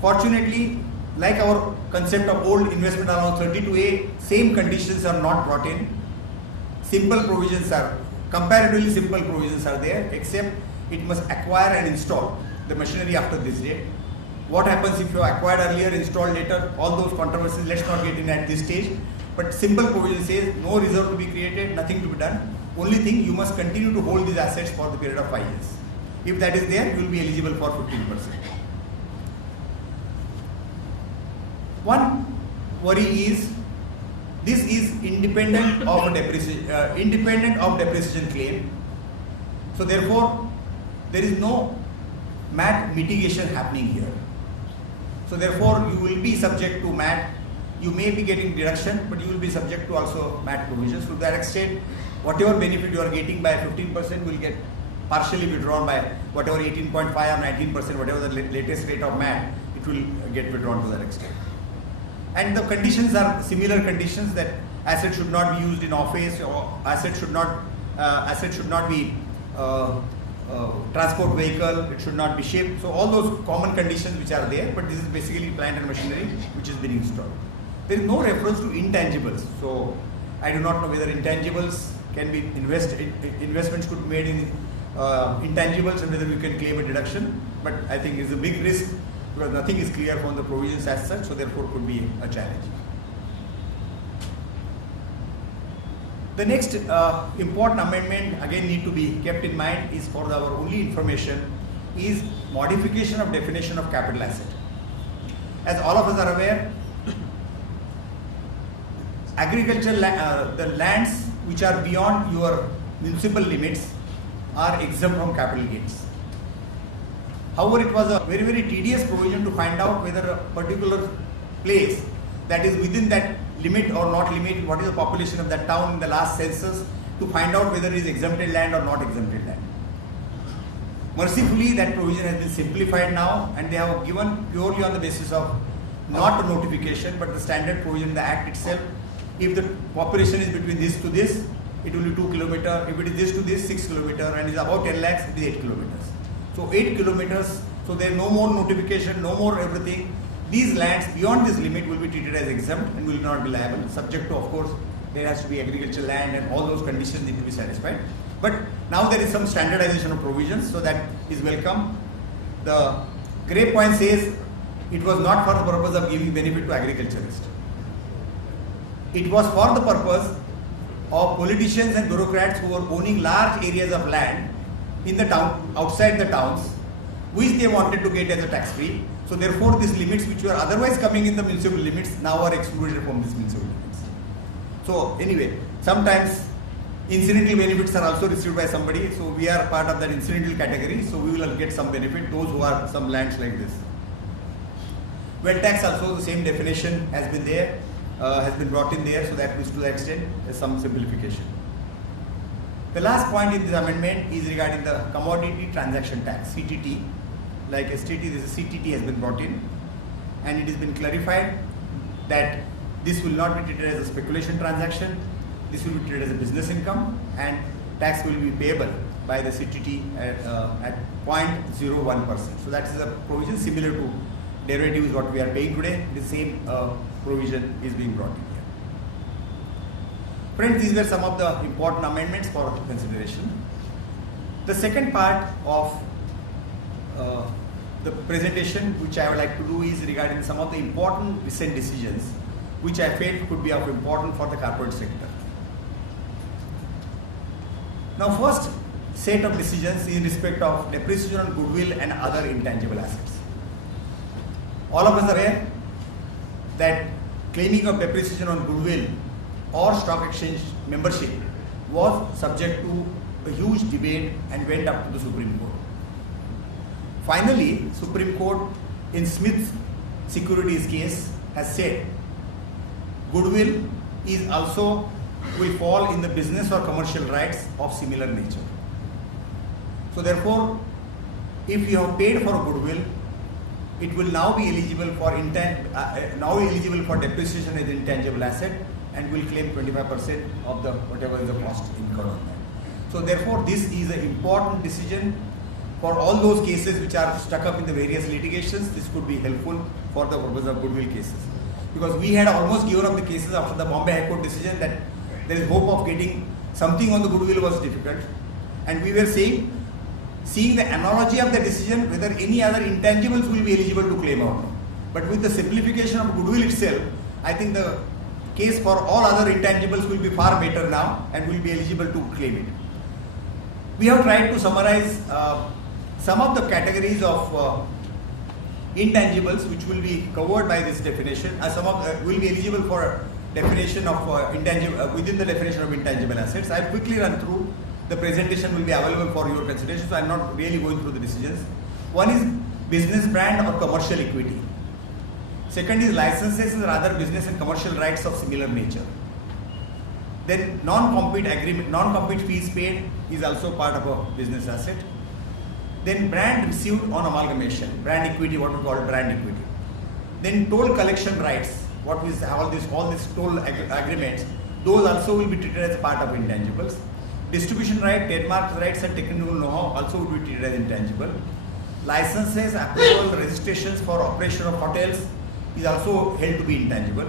Fortunately, like our concept of old investment allowance 32A, same conditions are not brought in. Simple provisions are, comparatively simple provisions are there, except it must acquire and install the machinery after this date. What happens if you acquired earlier, installed later, all those controversies, let's not get in at this stage. But simple provision says no reserve to be created, nothing to be done. Only thing, you must continue to hold these assets for the period of 5 years. If that is there, you will be eligible for 15%. One worry is this is independent of depreciation claim. So therefore, there is no MAT mitigation happening here. So therefore, you will be subject to MAT. You may be getting deduction, but you will be subject to also MAT provisions. To that extent, whatever benefit you are getting by 15% will get partially withdrawn by whatever 18.5 or 19%, whatever the latest rate of MAT, it will get withdrawn to that extent. And the conditions are similar conditions, that assets should not be used in office, or assets should not be transport vehicle, it should not be shipped. So all those common conditions which are there, but this is basically plant and machinery which is being installed. There is no reference to intangibles. So I do not know whether intangibles can be investments could be made in intangibles and whether you can claim a deduction. But I think it's a big risk because nothing is clear from the provisions as such, so therefore it could be a challenge. The next important amendment again need to be kept in mind is for our only information is modification of definition of capital asset. As all of us are aware, agricultural the lands which are beyond your municipal limits are exempt from capital gains. However, it was a very, very tedious provision to find out whether a particular place that is within that limit or not limit, what is the population of that town in the last census, to find out whether it is exempted land or not exempted land. Mercifully, that provision has been simplified now, and they have given purely on the basis of not a notification but the standard provision in the Act itself. If the population is between this to this, it will be 2 kilometers. If it is this to this, 6 kilometers, and it is about 10 lakhs, it is 8 kilometers. So 8 kilometers, so there is no more notification, no more everything. These lands beyond this limit will be treated as exempt and will not be liable, subject to, of course, there has to be agricultural land and all those conditions need to be satisfied. But now there is some standardization of provisions, so that is welcome. The grey point says it was not for the purpose of giving benefit to agriculturists. It was for the purpose of politicians and bureaucrats who were owning large areas of land in the town, outside the towns, which they wanted to get as a tax free. So therefore these limits which were otherwise coming in the municipal limits now are excluded from these municipal limits. So anyway, sometimes incidental benefits are also received by somebody, so we are part of that incidental category, so we will get some benefit, those who are some lands like this. Well, tax also, the same definition has been there, has been brought in there, so that is to that extent some simplification. The last point in this amendment is regarding the commodity transaction tax, CTT. Like STT, this is CTT has been brought in, and it has been clarified that this will not be treated as a speculation transaction, this will be treated as a business income, and tax will be payable by the CTT at 0.01%. So that is a provision similar to derivative is what we are paying today. The same provision is being brought in here. Friends, these were some of the important amendments for consideration. The second part of the presentation which I would like to do is regarding some of the important recent decisions which I felt could be of importance for the corporate sector. Now, first set of decisions in respect of depreciation on goodwill and other intangible assets. All of us are aware that claiming of depreciation on goodwill or stock exchange membership was subject to a huge debate and went up to the Supreme Court. Finally, Supreme Court in Smith Securities case has said goodwill is also will fall in the business or commercial rights of similar nature. So therefore, if you have paid for goodwill, it will now be eligible for depreciation as intangible asset and will claim 25% of the whatever is the cost incurred on that. So therefore, this is an important decision for all those cases which are stuck up in the various litigations. This could be helpful for the purpose of goodwill cases, because we had almost given up the cases after the Bombay High Court decision that there is hope of getting something on the goodwill was difficult, and we were seeing the analogy of the decision whether any other intangibles will be eligible to claim or not. But with the simplification of goodwill itself, I think the case for all other intangibles will be far better now and will be eligible to claim it. We have tried to summarize some of the categories of intangibles which will be covered by this definition. Some of will be eligible for definition of intangible within the definition of intangible assets. I will quickly run through. The presentation will be available for your consideration, so I am not really going through the decisions. One is business brand or commercial equity. Second is licenses or other business and commercial rights of similar nature. Then non-compete agreement, non-compete fees paid is also part of a business asset. Then brand received on amalgamation, brand equity, what we call brand equity. Then toll collection rights, what is all these toll agreements, those also will be treated as part of intangibles. Distribution right, trademark rights and technical know-how also would be treated as intangible. Licenses, approval, registrations for operation of hotels is also held to be intangible.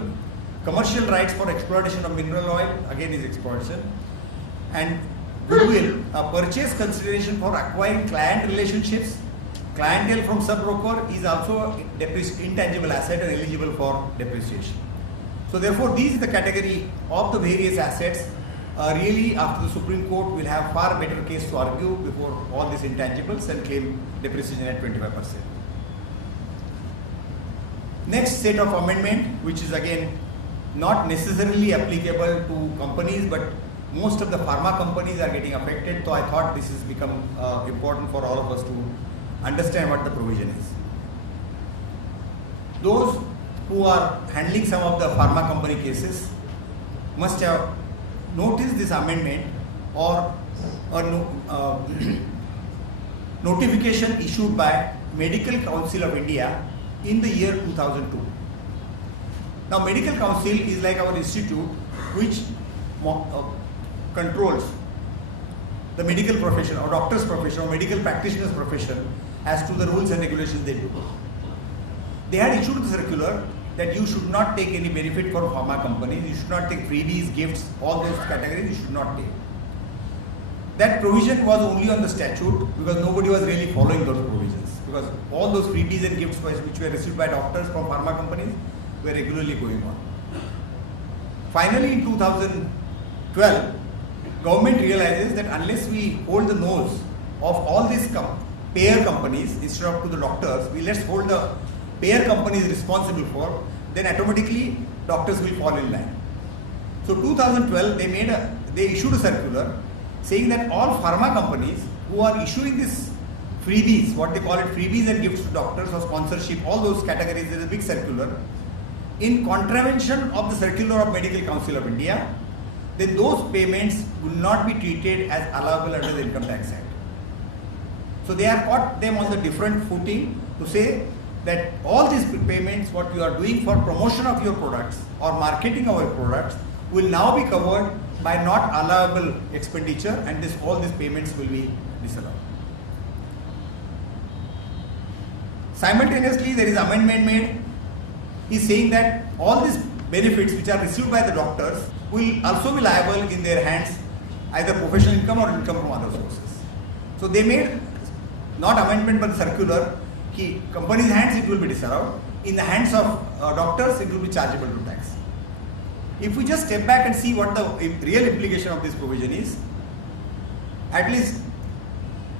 Commercial rights for exploitation of mineral oil again is exploitation. And goodwill, a purchase consideration for acquiring client relationships, clientele from sub-broker is also intangible asset and eligible for depreciation. So therefore, these is the category of the various assets. Really, after the Supreme Court will have far better case to argue before all these intangibles and claim depreciation at 25%. Next set of amendment, which is again not necessarily applicable to companies, but most of the pharma companies are getting affected. So I thought this has become important for all of us to understand what the provision is. Those who are handling some of the pharma company cases must have noticed this amendment or notification issued by Medical Council of India in the year 2002. Now, Medical Council is like our institute which controls the medical profession or doctor's profession or medical practitioner's profession as to the rules and regulations they do. They had issued the circular that you should not take any benefit from pharma companies, you should not take freebies, gifts, all those categories you should not take. That provision was only on the statute because nobody was really following those provisions, because all those freebies and gifts which were received by doctors from pharma companies were regularly going on. Finally, in 2012, government realizes that unless we hold the nose of all these payer companies instead of to the doctors, we let's hold the payer companies responsible for, then automatically doctors will fall in line. So 2012 they issued a circular saying that all pharma companies who are issuing this freebies, what they call it, freebies and gifts to doctors or sponsorship, all those categories, there is a big circular, in contravention of the circular of Medical Council of India, then those payments will not be treated as allowable under the Income Tax Act. So they have caught them on the different footing to say that all these payments, what you are doing for promotion of your products or marketing of your products, will now be covered by not allowable expenditure, and all these payments will be disallowed. Simultaneously, there is amendment made, is saying that all these benefits which are received by the doctors will also be liable in their hands, either professional income or income from other sources. So they made not amendment but circular, ki company's hands it will be disallowed, in the hands of doctors it will be chargeable to tax. If we just step back and see what the real implication of this provision is, at least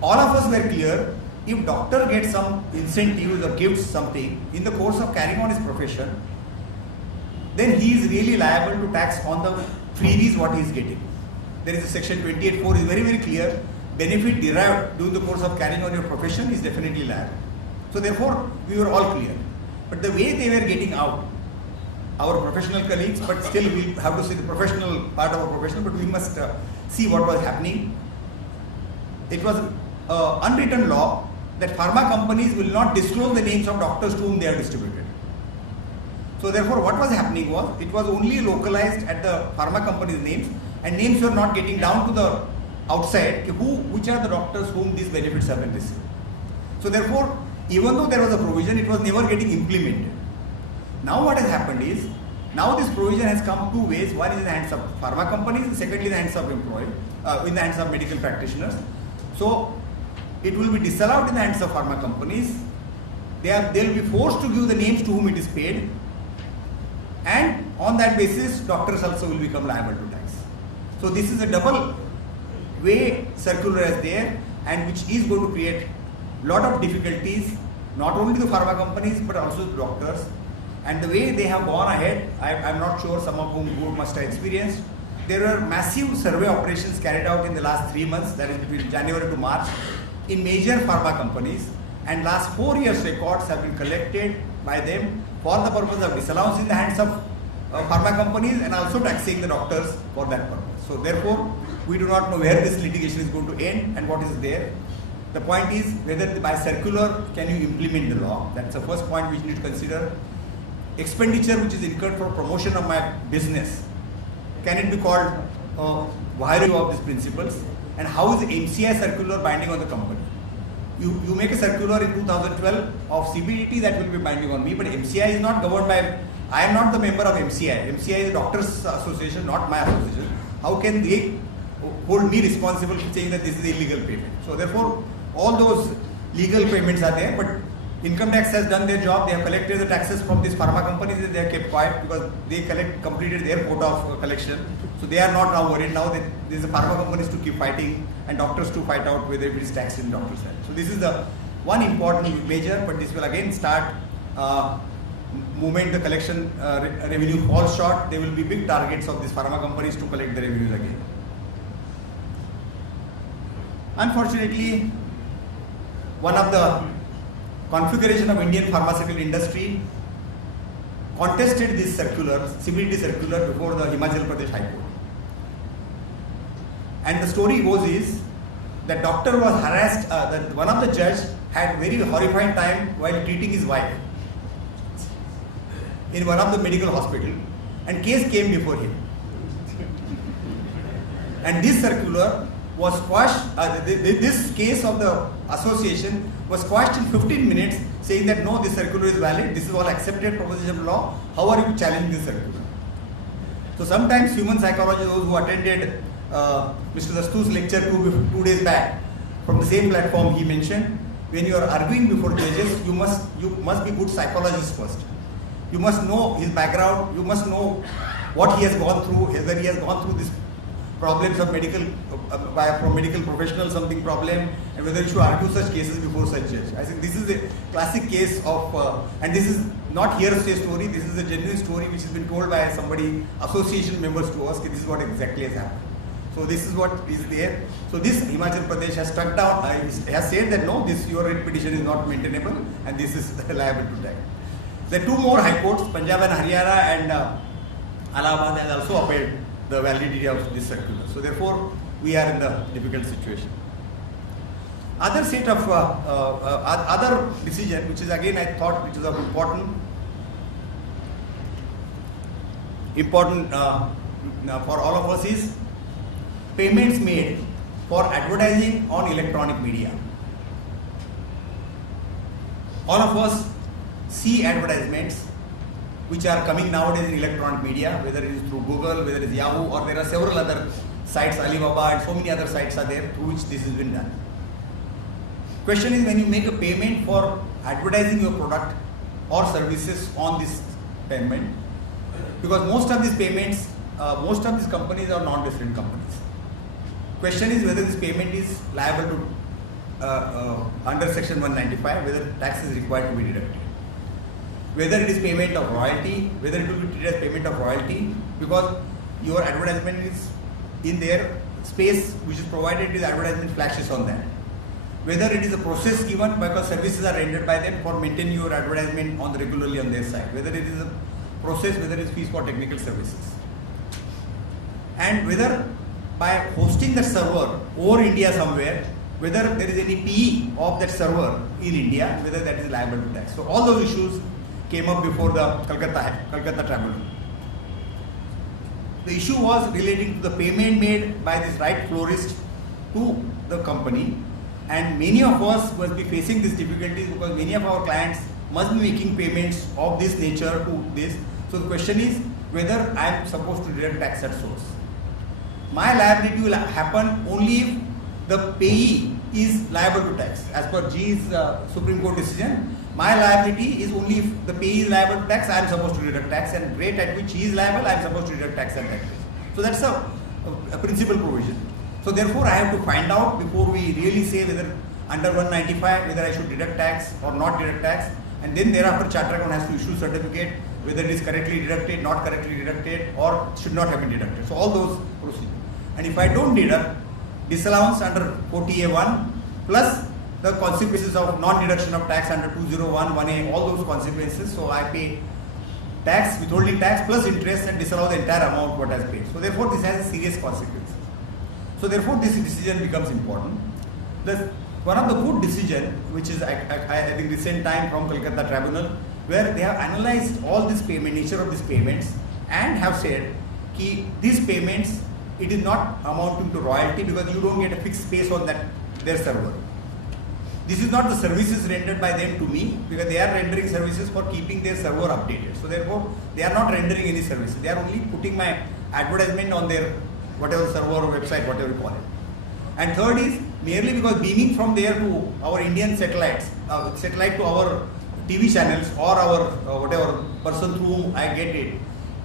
all of us were clear, if doctor gets some incentives or gives something in the course of carrying on his profession, then he is really liable to tax on the freebies what he is getting. There is a section 28(4) is very, very clear. Benefit derived during the course of carrying on your profession is definitely liable. So therefore, we were all clear. But the way they were getting out, our professional colleagues, but still we have to see the professional part of our profession, but we must see what was happening. It was unwritten law that pharma companies will not disclose the names of doctors to whom they are distributed. So therefore, what was happening was, it was only localized at the pharma companies' names, and names were not getting down to the outside, which are the doctors whom these benefits have been received. So therefore, even though there was a provision, it was never getting implemented. Now what has happened is, now this provision has come two ways. One is in the hands of pharma companies, and secondly in the hands of in the hands of medical practitioners. So it will be disallowed in the hands of pharma companies. They will be forced to give the names to whom it is paid, and on that basis doctors also will become liable to tax. So this is a double way circular is there, and which is going to create lot of difficulties not only to the pharma companies but also to doctors. And the way they have gone ahead, I'm not sure, some of whom must have experienced. There were massive survey operations carried out in the last 3 months, that is between January to March, in major pharma companies, and last 4 years records have been collected by them for the purpose of disallowance in the hands of pharma companies and also taxing the doctors for that purpose. So therefore, we do not know where this litigation is going to end and what is there. The point is whether by circular can you implement the law. That's the first point which you need to consider. Expenditure which is incurred for promotion of my business, can it be called violation of these principles? And how is the MCI circular binding on the company? You make a circular in 2012 of CBDT, that will be binding on me, but MCI is not governed by, I am not the member of MCI. MCI is a doctors association, not my association. How can they hold me responsible for saying that this is illegal payment? So therefore, all those legal payments are there, but income tax has done their job. They have collected the taxes from these pharma companies, and they have kept quiet because they completed their quota of collection. So they are not now worried. Now there is a pharma companies to keep fighting and doctors to fight out whether it is taxed in doctor's side. So this is the one important measure, but this will again start moment the collection revenue falls short. There will be big targets of these pharma companies to collect the revenues again. Unfortunately, one of the configuration of Indian pharmaceutical industry contested this circular, CBD circular, before the Himachal Pradesh High Court. And the story goes is that doctor was harassed, that one of the judge had very horrifying time while treating his wife in one of the medical hospital, and case came before him. And this circular was quashed, this case of the association was quashed in 15 minutes, saying that no, this circular is valid, this is all accepted proposition of law, how are you challenging this circular? So sometimes human psychology, those who attended Mr. Dastu's lecture 2 days back, from the same platform he mentioned, when you are arguing before judges, you must be good psychologists first. You must know his background, you must know what he has gone through, whether he has gone through these problems of medical, from medical professional something problem, and whether you should argue such cases before such judge. I think this is a classic case of, and this is not hearsay story, this is a genuine story which has been told by somebody, association members to us, this is what exactly has happened. So this is what is there. So this Himachal Pradesh has struck down, has said that no, this your writ petition is not maintainable and this is liable to tax. There are two more high courts, Punjab and Haryana and Allahabad has also upheld the validity of this circular. So therefore, we are in the difficult situation. Other set of other decision, which is again I thought which is of important for all of us, is payments made for advertising on electronic media. All of us see advertisements which are coming nowadays in electronic media, whether it is through Google, whether it is Yahoo, or there are several other sites, Alibaba, and so many other sites are there through which this has been done. Question is, when you make a payment for advertising your product or services on this payment, because most of these payments, most of these companies are non-resident companies. Question is whether this payment is liable to under section 195, whether tax is required to be deducted. Whether it is payment of royalty, whether it will be treated as payment of royalty, because your advertisement is in their space which is provided with advertisement flashes on that. Whether it is a process given because services are rendered by them for maintaining your advertisement on regularly on their site. Whether it is a process, whether it is fees for technical services. And whether by hosting the server over India somewhere, whether there is any PE of that server in India, whether that is liable to tax. So all those issues came up before the Calcutta Tribunal. The issue was relating to the payment made by this right florist to the company, and many of us must be facing these difficulties because many of our clients must be making payments of this nature to this. So the question is whether I am supposed to deduct tax at source. My liability will happen only if the payee is liable to tax. As per G's Supreme Court decision, my liability is only if the payee is liable to tax, I am supposed to deduct tax, and rate at which he is liable, I am supposed to deduct tax at that rate. So that's a principal provision. So therefore, I have to find out before we really say whether under 195 whether I should deduct tax or not deduct tax, and then thereafter charter account has to issue certificate whether it is correctly deducted, not correctly deducted, or should not have been deducted. So all those procedures. And if I don't deduct, disallowance under 40A1 plus the consequences of non-deduction of tax under 201, 1A, all those consequences. So I pay tax, withholding tax plus interest and disallow the entire amount what I has paid. So therefore this has a serious consequences. So therefore this decision becomes important. One of the good decision, which is I think recent time from Calcutta Tribunal, where they have analyzed all this payment, nature of these payments, and have said that these payments, it is not amounting to royalty because you don't get a fixed space on that their server. This is not the services rendered by them to me because they are rendering services for keeping their server updated. So therefore, they are not rendering any services. They are only putting my advertisement on their whatever server or website, whatever you call it. And third is merely because beaming from there to our Indian satellites, satellite to our TV channels or our whatever person through whom I get it,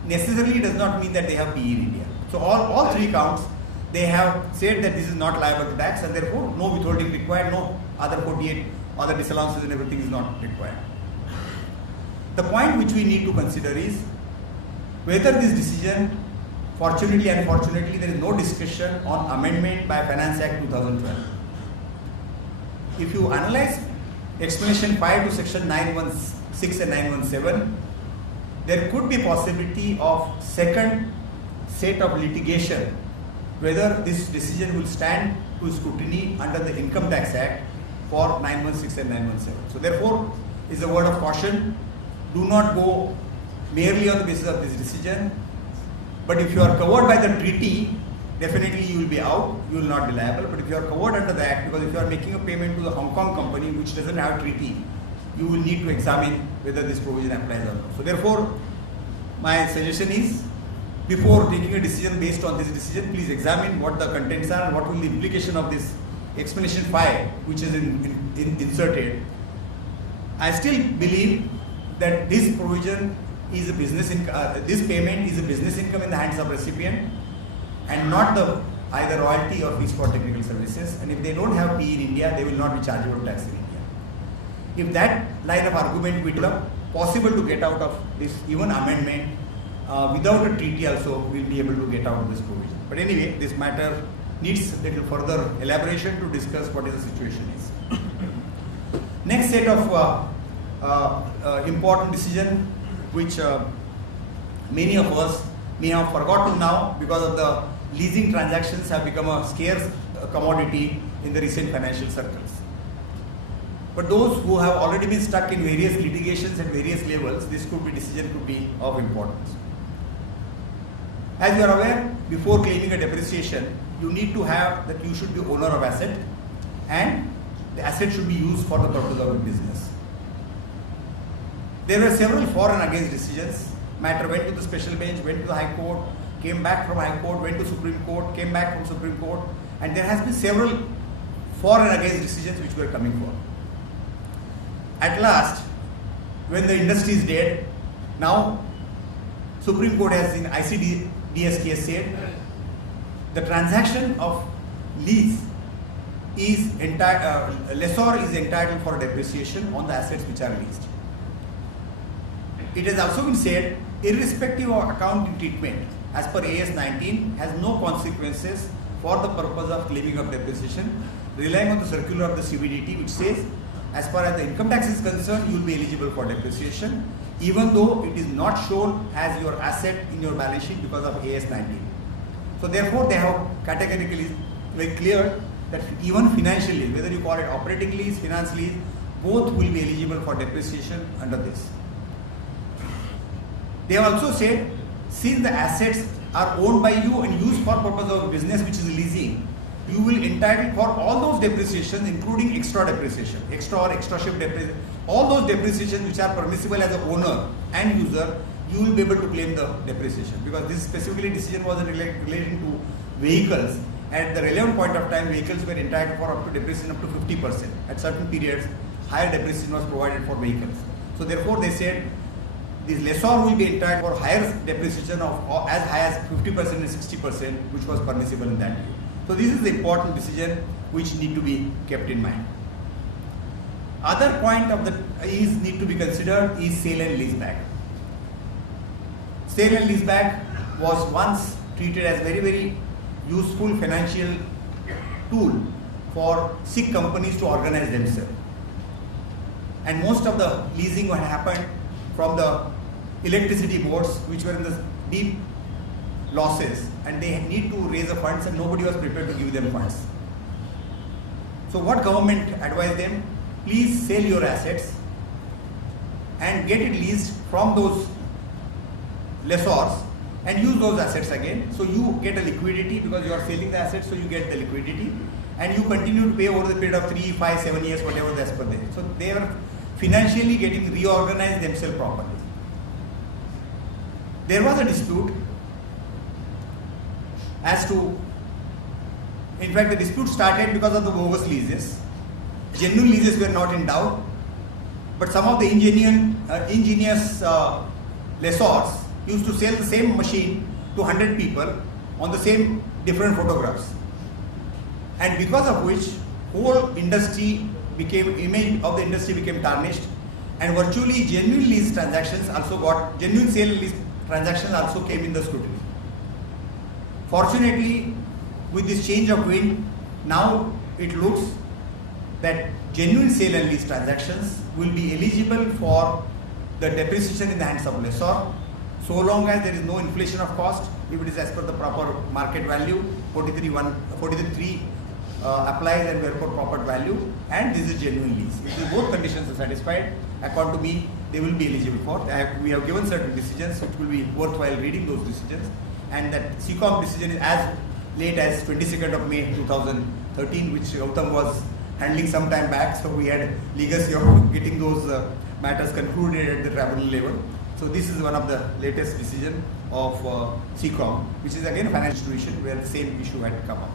necessarily does not mean that they have PE in India. So all three counts, they have said that this is not liable to tax and therefore no withholding required, no other 48 other disallowances and everything is not required. The point which we need to consider is whether this decision, fortunately and unfortunately, there is no discussion on amendment by Finance Act 2012. if you analyze explanation 5 to section 916 and 917, there could be possibility of second set of litigation whether this decision will stand to scrutiny under the Income Tax Act for 916 and 917. So therefore, is a word of caution. Do not go merely on the basis of this decision. But if you are covered by the treaty, definitely you will be out, you will not be liable. But if you are covered under the Act, because if you are making a payment to the Hong Kong company which doesn't have a treaty, you will need to examine whether this provision applies or not. So therefore, my suggestion is, before taking a decision based on this decision, please examine what the contents are, what will the implication of this explanation 5 which is inserted. I still believe that this provision is a business this payment is a business income in the hands of recipient and not the either royalty or fees for technical services. And if they don't have PE in India, they will not be chargeable tax in India. If that line of argument will be possible to get out of this even amendment without a treaty also, we will be able to get out of this provision. But anyway, this matter needs a little further elaboration to discuss what is the situation is. Next set of important decision which many of us may have forgotten now because of the leasing transactions have become a scarce commodity in the recent financial circles. But those who have already been stuck in various litigations at various levels, this decision could be of importance. As you are aware, before claiming a depreciation, you need to have that you should be owner of asset and the asset should be used for the purpose of the business. There were several for and against decisions. Matter went to the special bench, went to the High Court, came back from High Court, went to Supreme Court, came back from Supreme Court, and there has been several for and against decisions which were coming for. At last, when the industry is dead, now Supreme Court has in ICDS case said the transaction of lease is lessor is entitled for depreciation on the assets which are leased. It has also been said, irrespective of accounting treatment, as per AS 19, has no consequences for the purpose of claiming of depreciation, relying on the circular of the CBDT, which says, as far as the income tax is concerned, you will be eligible for depreciation, even though it is not shown as your asset in your balance sheet because of AS 19. So therefore, they have categorically very clear that even financial lease, whether you call it operating lease, finance lease, both will be eligible for depreciation under this. They have also said, since the assets are owned by you and used for purpose of business which is leasing, you will entitle for all those depreciations, including extra depreciation, extra or extra shift depreciation, all those depreciations which are permissible as an owner and user, you will be able to claim the depreciation, because this specifically decision was relating to vehicles. At the relevant point of time, vehicles were entitled for up to depreciation up to 50%. At certain periods, higher depreciation was provided for vehicles. So therefore, they said this lessor will be entitled for higher depreciation of as high as 50% and 60%, which was permissible in that year. So this is the important decision which need to be kept in mind. Other point of the need to be considered is sale and lease back. Sale and lease back was once treated as very, very useful financial tool for SIC companies to organize themselves. And most of the leasing what happened from the electricity boards which were in the deep losses, and they need to raise the funds and nobody was prepared to give them funds. So what government advised them? Please sell your assets and get it leased from those lessors and use those assets again. So you get a liquidity because you are selling the assets, so you get the liquidity and you continue to pay over the period of 3, 5, 7 years, whatever that's per day. So they are financially getting reorganized themselves properly. There was a dispute as to, in fact the dispute started because of the bogus leases. Genuine leases were not in doubt, but some of the ingenious lessors used to sell the same machine to 100 people on the same different photographs, and because of which whole industry image of the industry became tarnished, and virtually genuine lease transactions also got, genuine sale and lease transactions also came in the scrutiny. Fortunately, with this change of wind, now it looks that genuine sale and lease transactions will be eligible for the depreciation in the hands of lessor, so long as there is no inflation of cost. If it is as per the proper market value, 43.3 applies and therefore proper value, and this is genuine lease. If both conditions are satisfied, according to me, they will be eligible for. We have given certain decisions, which will be worthwhile reading those decisions, and that CCOM decision is as late as 22nd of May 2013, which Gautam was handling some time back, so we had legacy of getting those matters concluded at the tribunal level. So this is one of the latest decision of CCOM, which is again a financial institution where the same issue had come up.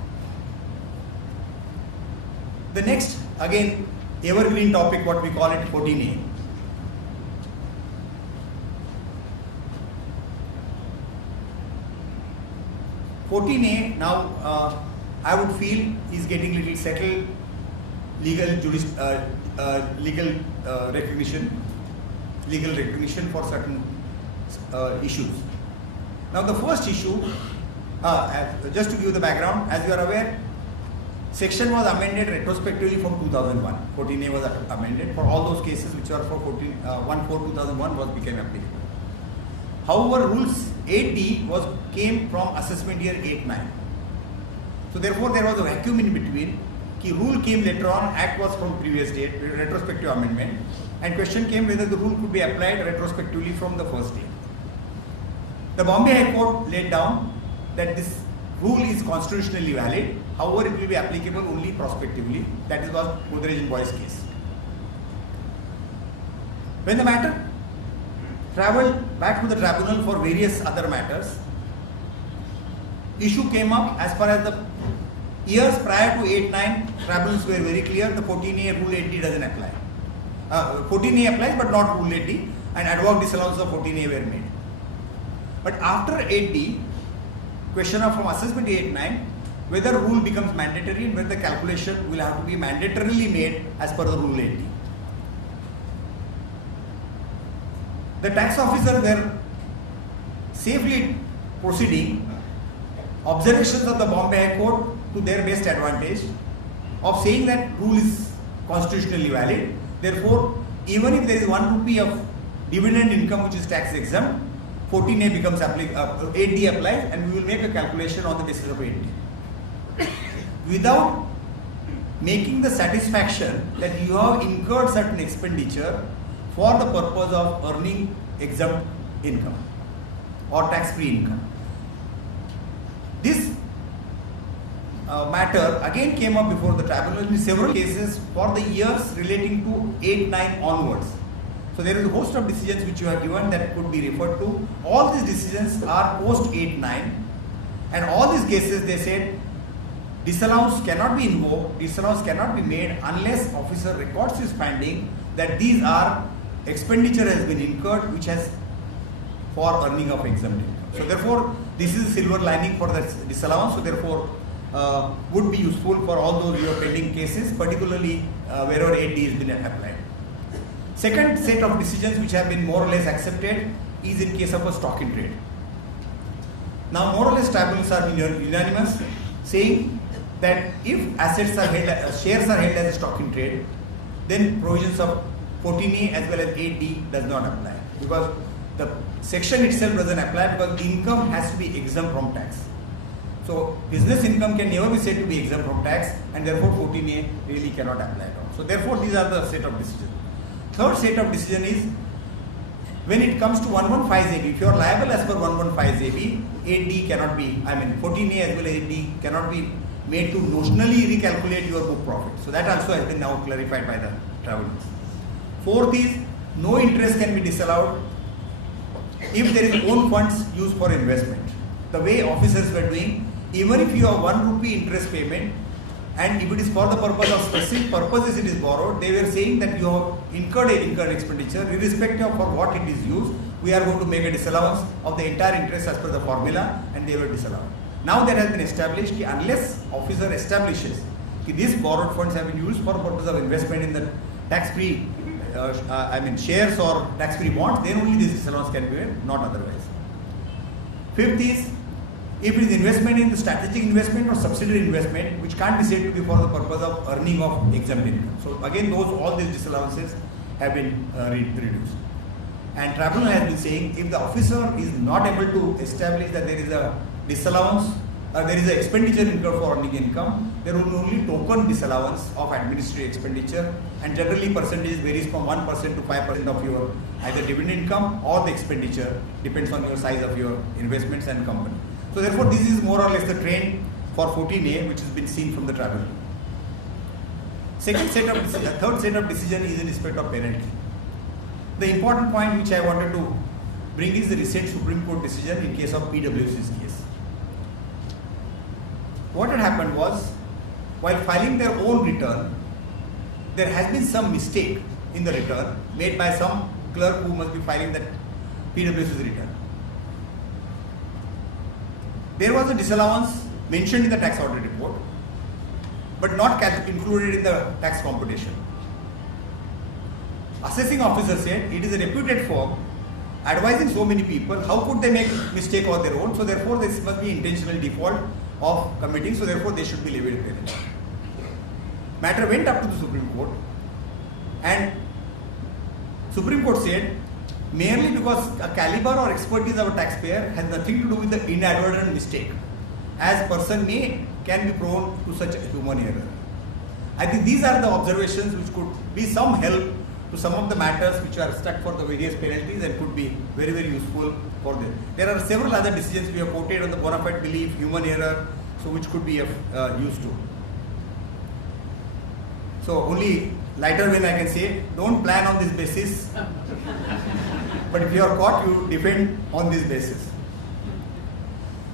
The next, again, evergreen topic, what we call it 14A. Now, I would feel is getting little settled legal recognition for certain issues. Now, the first issue, just to give the background, as you are aware, section was amended retrospectively from 2001. 14A was amended for all those cases which are for 1/4/2001 became applicable. However, rules 8D came from assessment year 8-9. So therefore, there was a vacuum in between. The rule came later on, act was from previous date, retrospective amendment, and question came whether the rule could be applied retrospectively from the first date. The Bombay High Court laid down that this rule is constitutionally valid, however it will be applicable only prospectively. That is was Godrej and Boyce case. When the matter travelled back to the tribunal for various other matters, issue came up as far as the years prior to 8-9, tribunals were very clear, the 14A rule 8D doesn't apply. 14A applies but not rule 8D, and ad hoc disallowance of 14A were made. But after 8D, question of from assessment 8-9, whether rule becomes mandatory and whether the calculation will have to be mandatorily made as per the rule 8D. The tax officer were safely proceeding observations of the Bombay High Court to their best advantage of saying that rule is constitutionally valid. Therefore, even if there is 1 rupee of dividend income which is tax exempt, 14A becomes 8D applies, and we will make a calculation on the basis of 8D. Without making the satisfaction that you have incurred certain expenditure for the purpose of earning exempt income or tax-free income. This matter again came up before the tribunal in several cases for the years relating to 8-9 onwards. So there is a host of decisions which you have given that could be referred to. All these decisions are post 8-9, and all these cases they said disallowance cannot be invoked, disallowance cannot be made unless officer records his finding that these are expenditure has been incurred which has for earning of exempt income. So therefore, this is a silver lining for the disallowance. So therefore, would be useful for all those your pending cases, particularly wherever 8D has been applied. Second set of decisions which have been more or less accepted is in case of a stock in trade. Now, more or less tribunals are unanimous, saying that if assets are held, shares are held as a stock in trade, then provisions of 14A as well as 8D does not apply, because the section itself doesn't apply, because the income has to be exempt from tax. So business income can never be said to be exempt from tax, and therefore 14A really cannot apply at all. So therefore, these are the set of decisions. Third set of decision is when it comes to 115AB. If you are liable as per 115AB, 8D cannot be, 14A as well as 8D cannot be made to notionally recalculate your book profit. So that also has been now clarified by the tribunals. Fourth is no interest can be disallowed if there is own funds used for investment. The way officers were doing, even if you have 1 rupee interest payment, and if it is for the purpose of specific purposes it is borrowed, they were saying that you have incurred expenditure, irrespective of for what it is used, we are going to make a disallowance of the entire interest as per the formula, and they were disallowed. Now that has been established, unless officer establishes that these borrowed funds have been used for purpose of investment in the tax-free, shares or tax-free bonds, then only this disallowance can be made, not otherwise. Fifth is if it is investment in the strategic investment or subsidiary investment, which can't be said to be for the purpose of earning of exempt income. So again, all these disallowances have been reduced. And tribunal has been saying, if the officer is not able to establish that there is a disallowance or there is an expenditure incurred for earning income, there will be only token disallowance of administrative expenditure, and generally percentage varies from 1% to 5% of your either dividend income or the expenditure, depends on your size of your investments and company. So therefore this is more or less the trend for 14A which has been seen from the tribunal. Third set of decision is in respect of penalty. The important point which I wanted to bring is the recent Supreme Court decision in case of PwC's case. What had happened was, while filing their own return, there has been some mistake in the return made by some clerk who must be filing that PwC's return. There was a disallowance mentioned in the tax audit report, but not included in the tax computation. Assessing officer said it is a reputed firm advising so many people, how could they make mistake on their own? So therefore this must be intentional default of committing, so therefore they should be levied a penalty. Matter went up to the Supreme Court, and Supreme Court said merely because a caliber or expertise of a taxpayer has nothing to do with the inadvertent mistake, as person can be prone to such a human error. I think these are the observations which could be some help to some of the matters which are stuck for the various penalties and could be very, very useful for them. There are several other decisions we have quoted on the bona fide belief, human error, so which could be of use to. So only lighter vein I can say, don't plan on this basis, but if you are caught, you defend on this basis.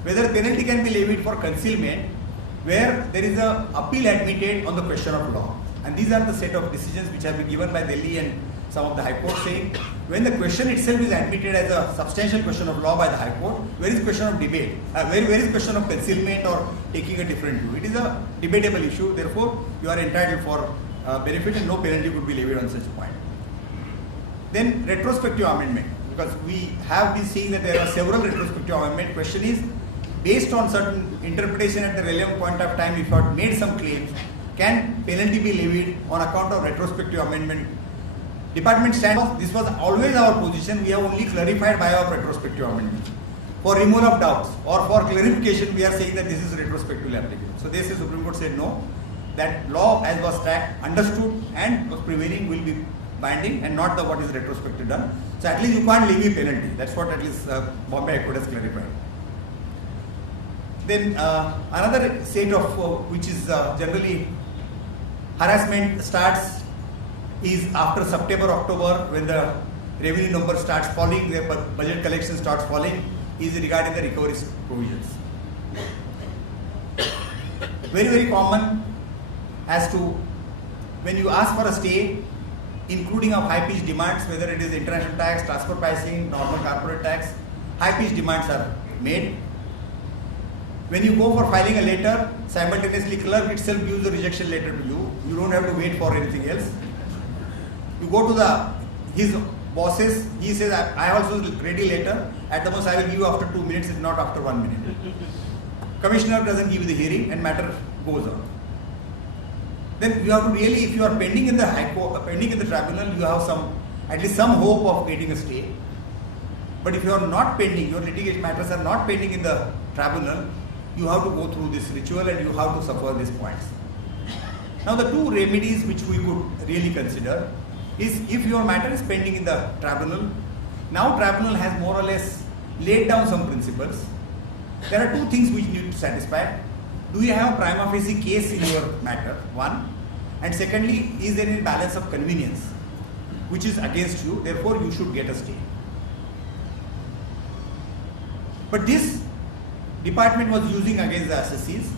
Whether penalty can be levied for concealment, where there is a appeal admitted on the question of law. And these are the set of decisions which have been given by Delhi and some of the High Court, saying when the question itself is admitted as a substantial question of law by the High Court, where is question of debate? Where is question of concealment or taking a different view? It is a debatable issue, therefore you are entitled for benefit and no penalty could be levied on such a point. Then retrospective amendment, because we have been seeing that there are several retrospective amendment. Question is, based on certain interpretation at the relevant point of time, if you have made some claims, can penalty be levied on account of retrospective amendment? Department stands, this was always our position, we have only clarified by our retrospective amendment. For removal of doubts or for clarification, we are saying that this is retrospectively applicable. So this is Supreme Court said no, that law as was understood and was prevailing will be binding and not the what is retrospective done. So at least you can't levy penalty. That's what at least Bombay High Court has clarified. Then another set of which is generally harassment starts is after September, October, when the revenue number starts falling, the budget collection starts falling, is regarding the recovery provisions. Very, very common as to when you ask for a stay, including of high-pitched demands, whether it is international tax, transfer pricing, normal corporate tax, high-pitched demands are made. When you go for filing a letter, simultaneously clerk itself gives a rejection letter to you. You don't have to wait for anything else. You go to his bosses, he says, I also ready letter. At the most I will give you after 2 minutes, if not after 1 minute. Commissioner doesn't give you the hearing and matter goes on. Then you have to really, if you are pending in the High Court, pending in the tribunal, you have at least some hope of getting a stay. But if you are not pending, your litigation matters are not pending in the tribunal, you have to go through this ritual and you have to suffer these points. Now the two remedies which we could really consider is if your matter is pending in the tribunal, now tribunal has more or less laid down some principles. There are two things which you need to satisfy. Do you have a prima facie case in your matter? One. And secondly, is there any balance of convenience which is against you, therefore you should get a stay. But this department was using against the assessees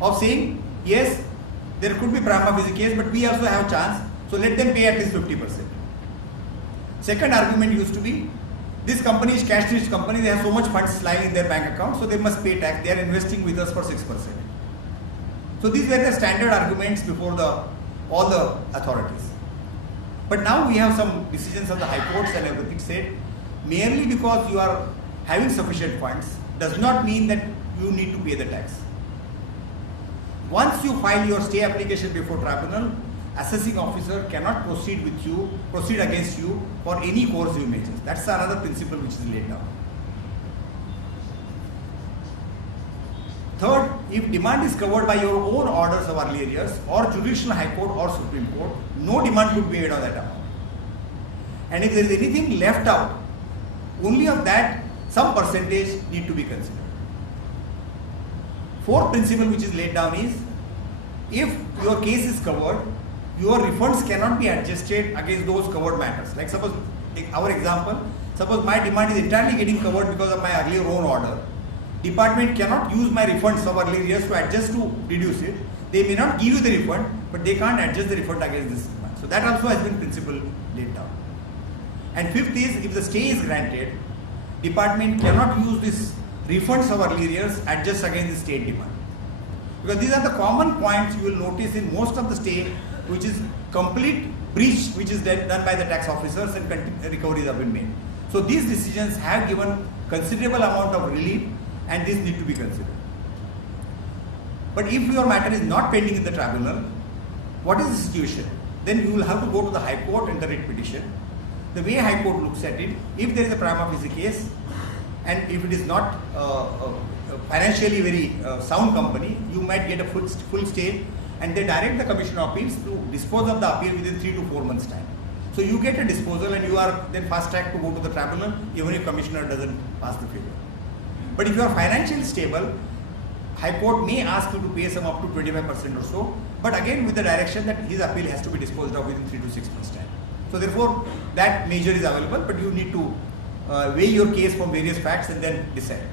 of saying, yes, there could be prima facie case, but we also have a chance, so let them pay at least 50%. Second argument used to be, this company is cash-rich company, they have so much funds lying in their bank account, so they must pay tax, they are investing with us for 6%. So these were the standard arguments before all the authorities. But now we have some decisions of the High Courts and everything said, merely because you are having sufficient funds, does not mean that you need to pay the tax. Once you file your stay application before tribunal, assessing officer cannot proceed against you for any coercive measures. That's another principle which is laid down. Third, if demand is covered by your own orders of earlier years or judicial high court or Supreme Court, no demand could be made on that amount. And if there is anything left out, only of that some percentage need to be considered. Fourth principle which is laid down is, if your case is covered, your refunds cannot be adjusted against those covered matters. Like suppose, our example, suppose my demand is entirely getting covered because of my earlier own order. Department cannot use my refunds of earlier years to adjust to reduce it. They may not give you the refund, but they can't adjust the refund against this demand. So that also has been principle laid down. And fifth is, if the stay is granted, department cannot use this refunds of earlier years adjust against the state demand. Because these are the common points you will notice in most of the stay, which is complete breach which is done by the tax officers and recoveries have been made. So these decisions have given considerable amount of relief, and this need to be considered. But if your matter is not pending in the tribunal, what is the situation? Then you will have to go to the High Court and the writ petition. The way High Court looks at it, if there is a prima facie case, and if it is not financially very sound company, you might get a full stay, and they direct the Commission of Appeals to dispose of the appeal within 3 to 4 months time. So you get a disposal and you are then fast tracked to go to the tribunal even if Commissioner doesn't pass the favor. But if you are financially stable, High Court may ask you to pay some up to 25% or so, but again with the direction that his appeal has to be disposed of within 3 to 6 months time. So therefore that measure is available, but you need to weigh your case from various facts and then decide.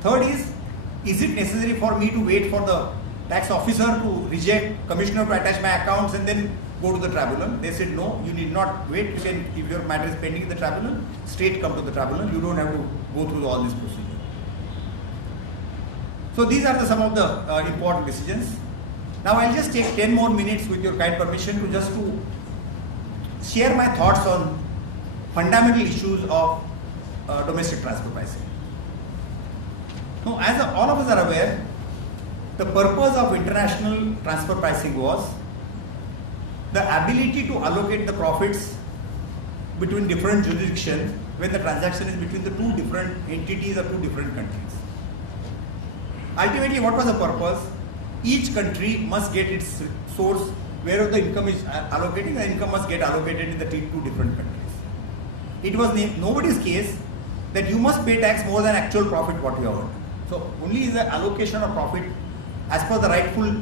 Third is it necessary for me to wait for the tax officer to reject, Commissioner to attach my accounts and then go to the tribunal? They said no, you need not wait. You can, if your matter is pending in the tribunal, straight come to the tribunal. You don't have to go through all this procedure. So these are some of the important decisions. Now I'll just take 10 more minutes with your kind permission to share my thoughts on fundamental issues of domestic transfer pricing. Now, as all of us are aware, the purpose of international transfer pricing was the ability to allocate the profits between different jurisdictions when the transaction is between the two different entities or two different countries. Ultimately, what was the purpose? Each country must get its source where the income is allocating, the income must get allocated in the two different countries. It was nobody's case that you must pay tax more than actual profit what you have earned. So only is the allocation of profit as per the rightful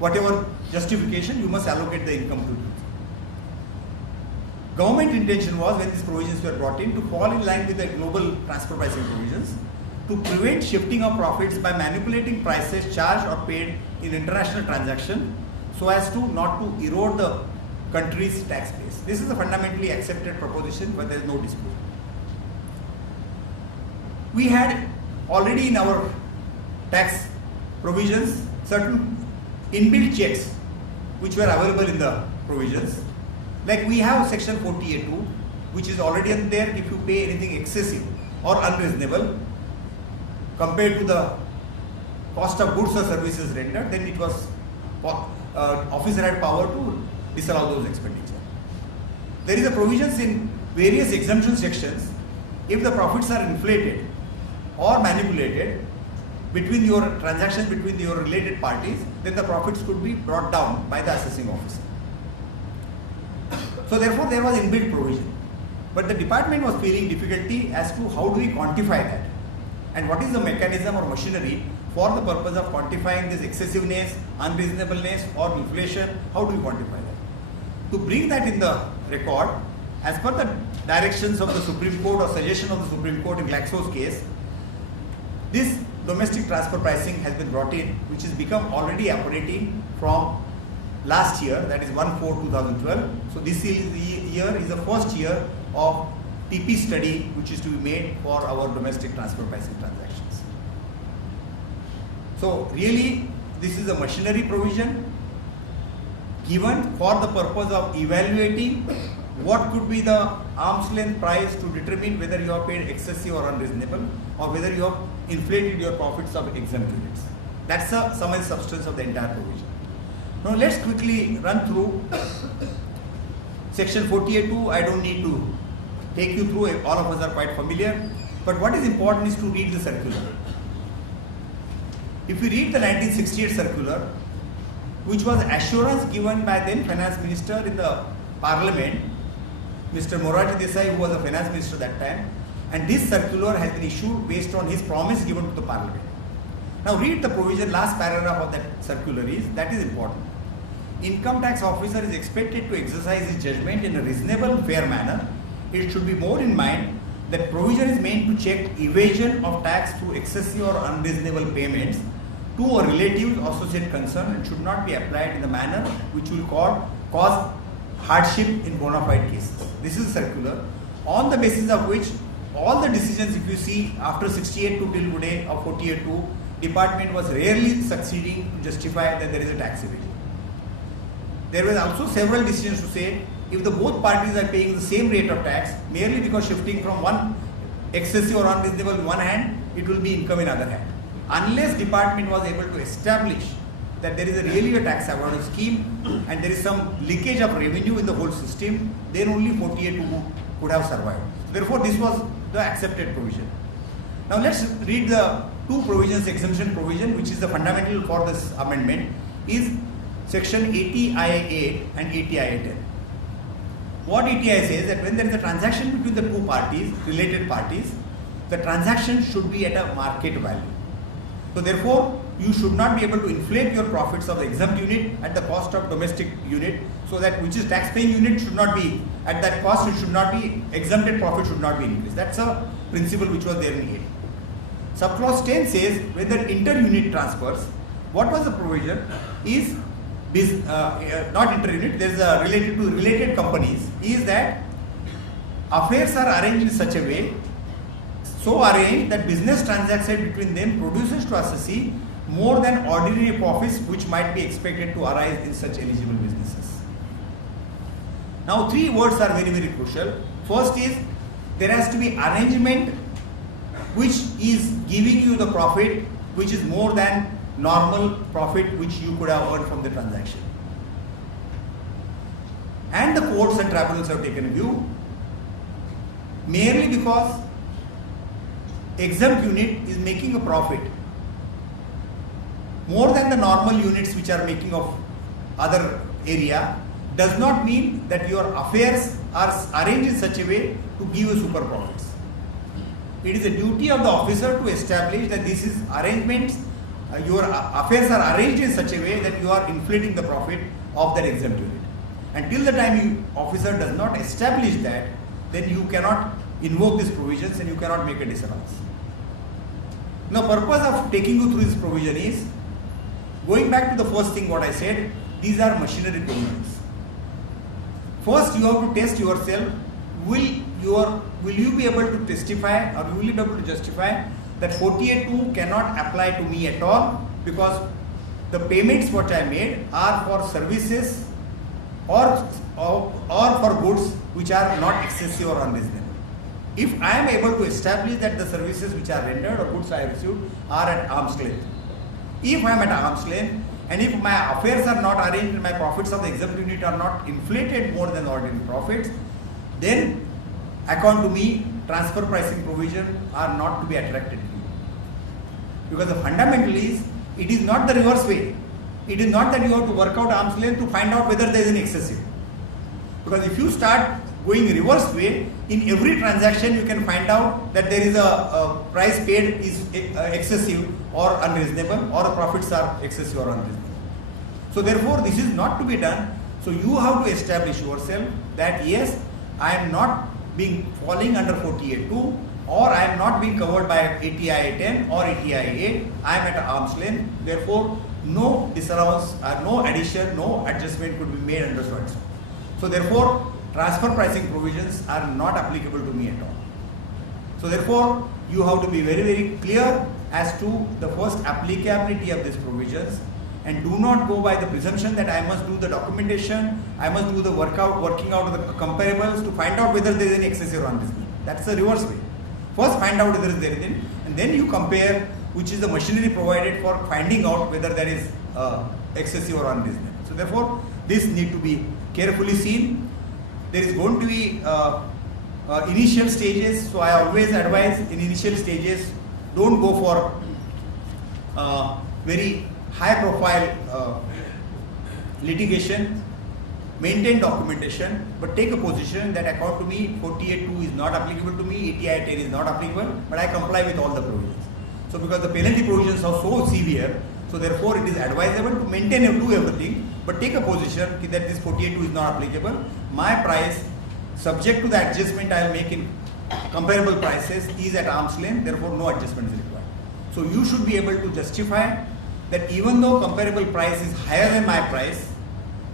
whatever justification, you must allocate the income to it. Government intention was, when these provisions were brought in, to fall in line with the global transfer pricing provisions to prevent shifting of profits by manipulating prices charged or paid in international transaction so as to not to erode the country's tax base. This is a fundamentally accepted proposition, but there is no dispute. We had already in our tax provisions certain inbuilt checks which were available in the provisions. Like we have section 48(2), which is already in there. If you pay anything excessive or unreasonable compared to the cost of goods or services rendered, then it was officer had power to disallow those expenditure. There is a provisions in various exemption sections. If the profits are inflated or manipulated between your transactions between your related parties, then the profits could be brought down by the assessing officer. So therefore there was inbuilt provision. But the department was feeling difficulty as to how do we quantify that, and what is the mechanism or machinery for the purpose of quantifying this excessiveness, unreasonableness or inflation. How do we quantify that? To bring that in the record, as per the directions of the Supreme Court or suggestion of the Supreme Court in Glaxo's case, this domestic transfer pricing has been brought in, which has become already operating from last year, that is 1/4/2012. So this year is the first year of TP study which is to be made for our domestic transfer pricing transactions. So really this is a machinery provision given for the purpose of evaluating what could be the arm's length price to determine whether you have paid excessive or unreasonable, or whether you have inflated your profits of exempt units. That's the sum and substance of the entire provision. Now let's quickly run through section 48.2. I don't need to take you through, all of us are quite familiar, but what is important is to read the circular. If you read the 1968 circular, which was assurance given by then Finance Minister in the Parliament, Mr. Morarji Desai, who was the Finance Minister that time, and this circular has been issued based on his promise given to the Parliament. Now read the provision, last paragraph of that circular that is important. Income tax officer is expected to exercise his judgment in a reasonable, fair manner. It should be borne in mind that provision is meant to check evasion of tax through excessive or unreasonable payments to a relative or associate concern, and should not be applied in a manner which will cause hardship in bona fide cases. This is circular, on the basis of which all the decisions, if you see after 68 to till today of 48.2, department was rarely succeeding to justify that there is a tax evasion. There were also several decisions to say if the both parties are paying the same rate of tax, merely because shifting from one excessive or unreasonable in one hand, it will be income in other hand. Unless department was able to establish that there is really a tax avoidance scheme and there is some leakage of revenue in the whole system, then only 48.2 could have survived. Therefore, this was the accepted provision. Now let's read the two provisions, exemption provision, which is the fundamental for this amendment, is section 80IA8 and 80IA10. What 80IA says that when there is a transaction between the two parties, related parties, the transaction should be at a market value. So therefore, you should not be able to inflate your profits of the exempt unit at the cost of domestic unit, so that which is tax paying unit should not be at that cost, it should not be, exempted profit should not be increased. That's a principle which was there in 8. Subclause 10 says whether inter-unit transfers, what was the provision is not inter-unit, there is a related to related companies, is that affairs are arranged in such a way, so arranged that business transacted between them produces to assessee more than ordinary profits which might be expected to arise in such eligible businesses. Now three words are very, very crucial. First is there has to be arrangement which is giving you the profit which is more than normal profit which you could have earned from the transaction. And the courts and tribunals have taken a view, merely because exempt unit is making a profit more than the normal units which are making of other area, does not mean that your affairs are arranged in such a way to give you super profits. It is a duty of the officer to establish that this is arrangements, your affairs are arranged in such a way that you are inflating the profit of that exempt unit. Until the time officer does not establish that, then you cannot invoke these provisions and you cannot make a disallowance. Now, purpose of taking you through this provision is, going back to the first thing what I said, these are machinery provisions. First, you have to test yourself, will you be able to testify or will you be able to justify that 48.2 cannot apply to me at all, because the payments what I made are for services or for goods which are not excessive or unreasonable. If I am able to establish that the services which are rendered or goods I have received are at arm's length, if I am at arm's length and if my affairs are not arranged and my profits of the exempt unit are not inflated more than ordinary profits, then according to me transfer pricing provision are not to be attracted to you. Because the fundamental is, it is not the reverse way. It is not that you have to work out arm's length to find out whether there is an excessive. Because if you start going reverse way, in every transaction you can find out that there is a price paid is excessive or unreasonable, or the profits are excessive or unreasonable. So therefore this is not to be done. So you have to establish yourself that yes, I am not falling under 48.2, or I am not being covered by 80IA10 or 80IA8, I am at arm's length, therefore no disallowance, no addition, no adjustment could be made under so and so. So therefore transfer pricing provisions are not applicable to me at all. So therefore you have to be very, very clear as to the first applicability of these provisions, and do not go by the presumption that I must do the documentation, I must do the working out of the comparables to find out whether there is any excessive or unreasonable. That's the reverse way. First find out whether there is anything, and then you compare which is the machinery provided for finding out whether there is excessive or unreasonable. So therefore, this need to be carefully seen. There is going to be initial stages, so I always advise in initial stages, don't go for very high profile litigation, maintain documentation, but take a position that according to me 48.2 is not applicable to me, 80I-10 is not applicable, but I comply with all the provisions. So because the penalty provisions are so severe, so therefore it is advisable to maintain and do everything, but take a position that this 48.2 is not applicable. My price, subject to the adjustment I will make in comparable prices, is at arm's length, therefore no adjustment is required. So you should be able to justify that even though comparable price is higher than my price,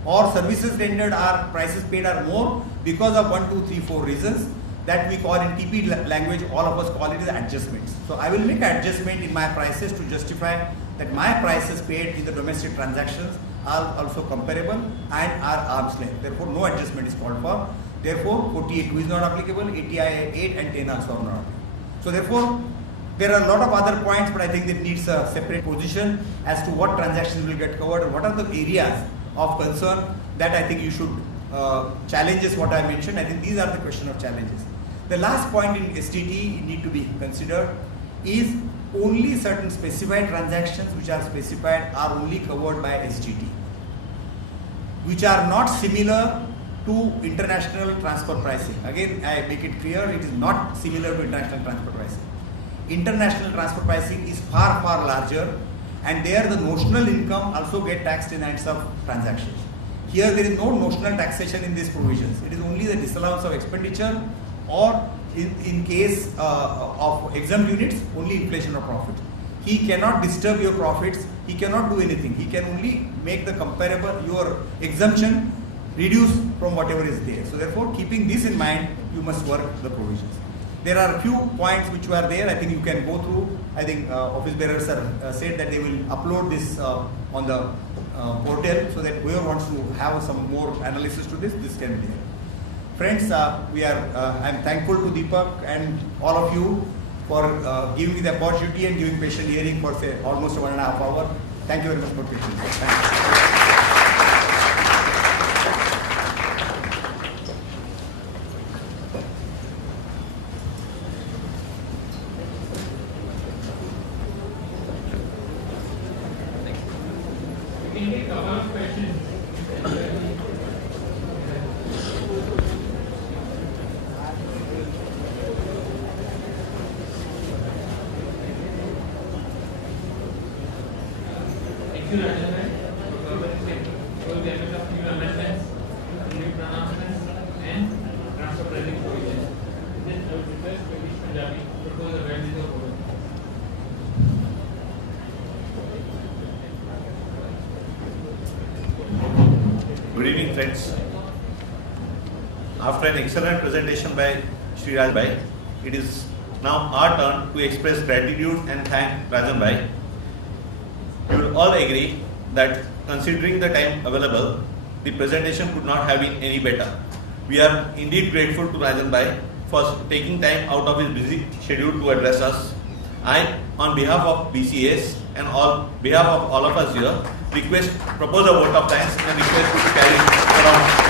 or services rendered are prices paid are more because of 1, 2, 3, 4 reasons that we call in TP language, all of us call it as adjustments. So I will make an adjustment in my prices to justify that my prices paid in the domestic transactions are also comparable and are arm's length. Therefore no adjustment is called for. Therefore 48.2 is not applicable, 80I-8 and 10 also are not applicable. So therefore there are a lot of other points, but I think it needs a separate position as to what transactions will get covered and what are the areas of concern that I think you should challenges what I mentioned. I think these are the question of challenges. The last point in STT need to be considered is only certain specified transactions which are specified are only covered by STT, which are not similar to international transfer pricing. Again, I make it clear, it is not similar to international transfer pricing. International transfer pricing is far larger, and there the notional income also get taxed in hands of transactions. Here there is no notional taxation in these provisions. It is only the disallowance of expenditure, or in case of exempt units, only inflation of profit. He cannot disturb your profits, he cannot do anything. He can only make the comparable, your exemption reduce from whatever is there. So therefore, keeping this in mind, you must work the provisions. There are a few points which were there, I think you can go through. I think office bearers said that they will upload this on the portal, so that whoever wants to have some more analysis to this can be there. Friends, I am thankful to Deepak and all of you for giving me the opportunity and giving patient hearing for say almost 1.5 hours. Thank you very much for patient. Thank you. Good evening, friends. After an excellent presentation by Shri Raj Bhai, it is now our turn to express gratitude and thank Rajan Bhai. You will all agree that considering the time available, the presentation could not have been any better. We are indeed grateful to Rajan Bhai for taking time out of his busy schedule to address us. I, on behalf of BCS and on behalf of all of us here, propose a vote of thanks and request you to carry it around.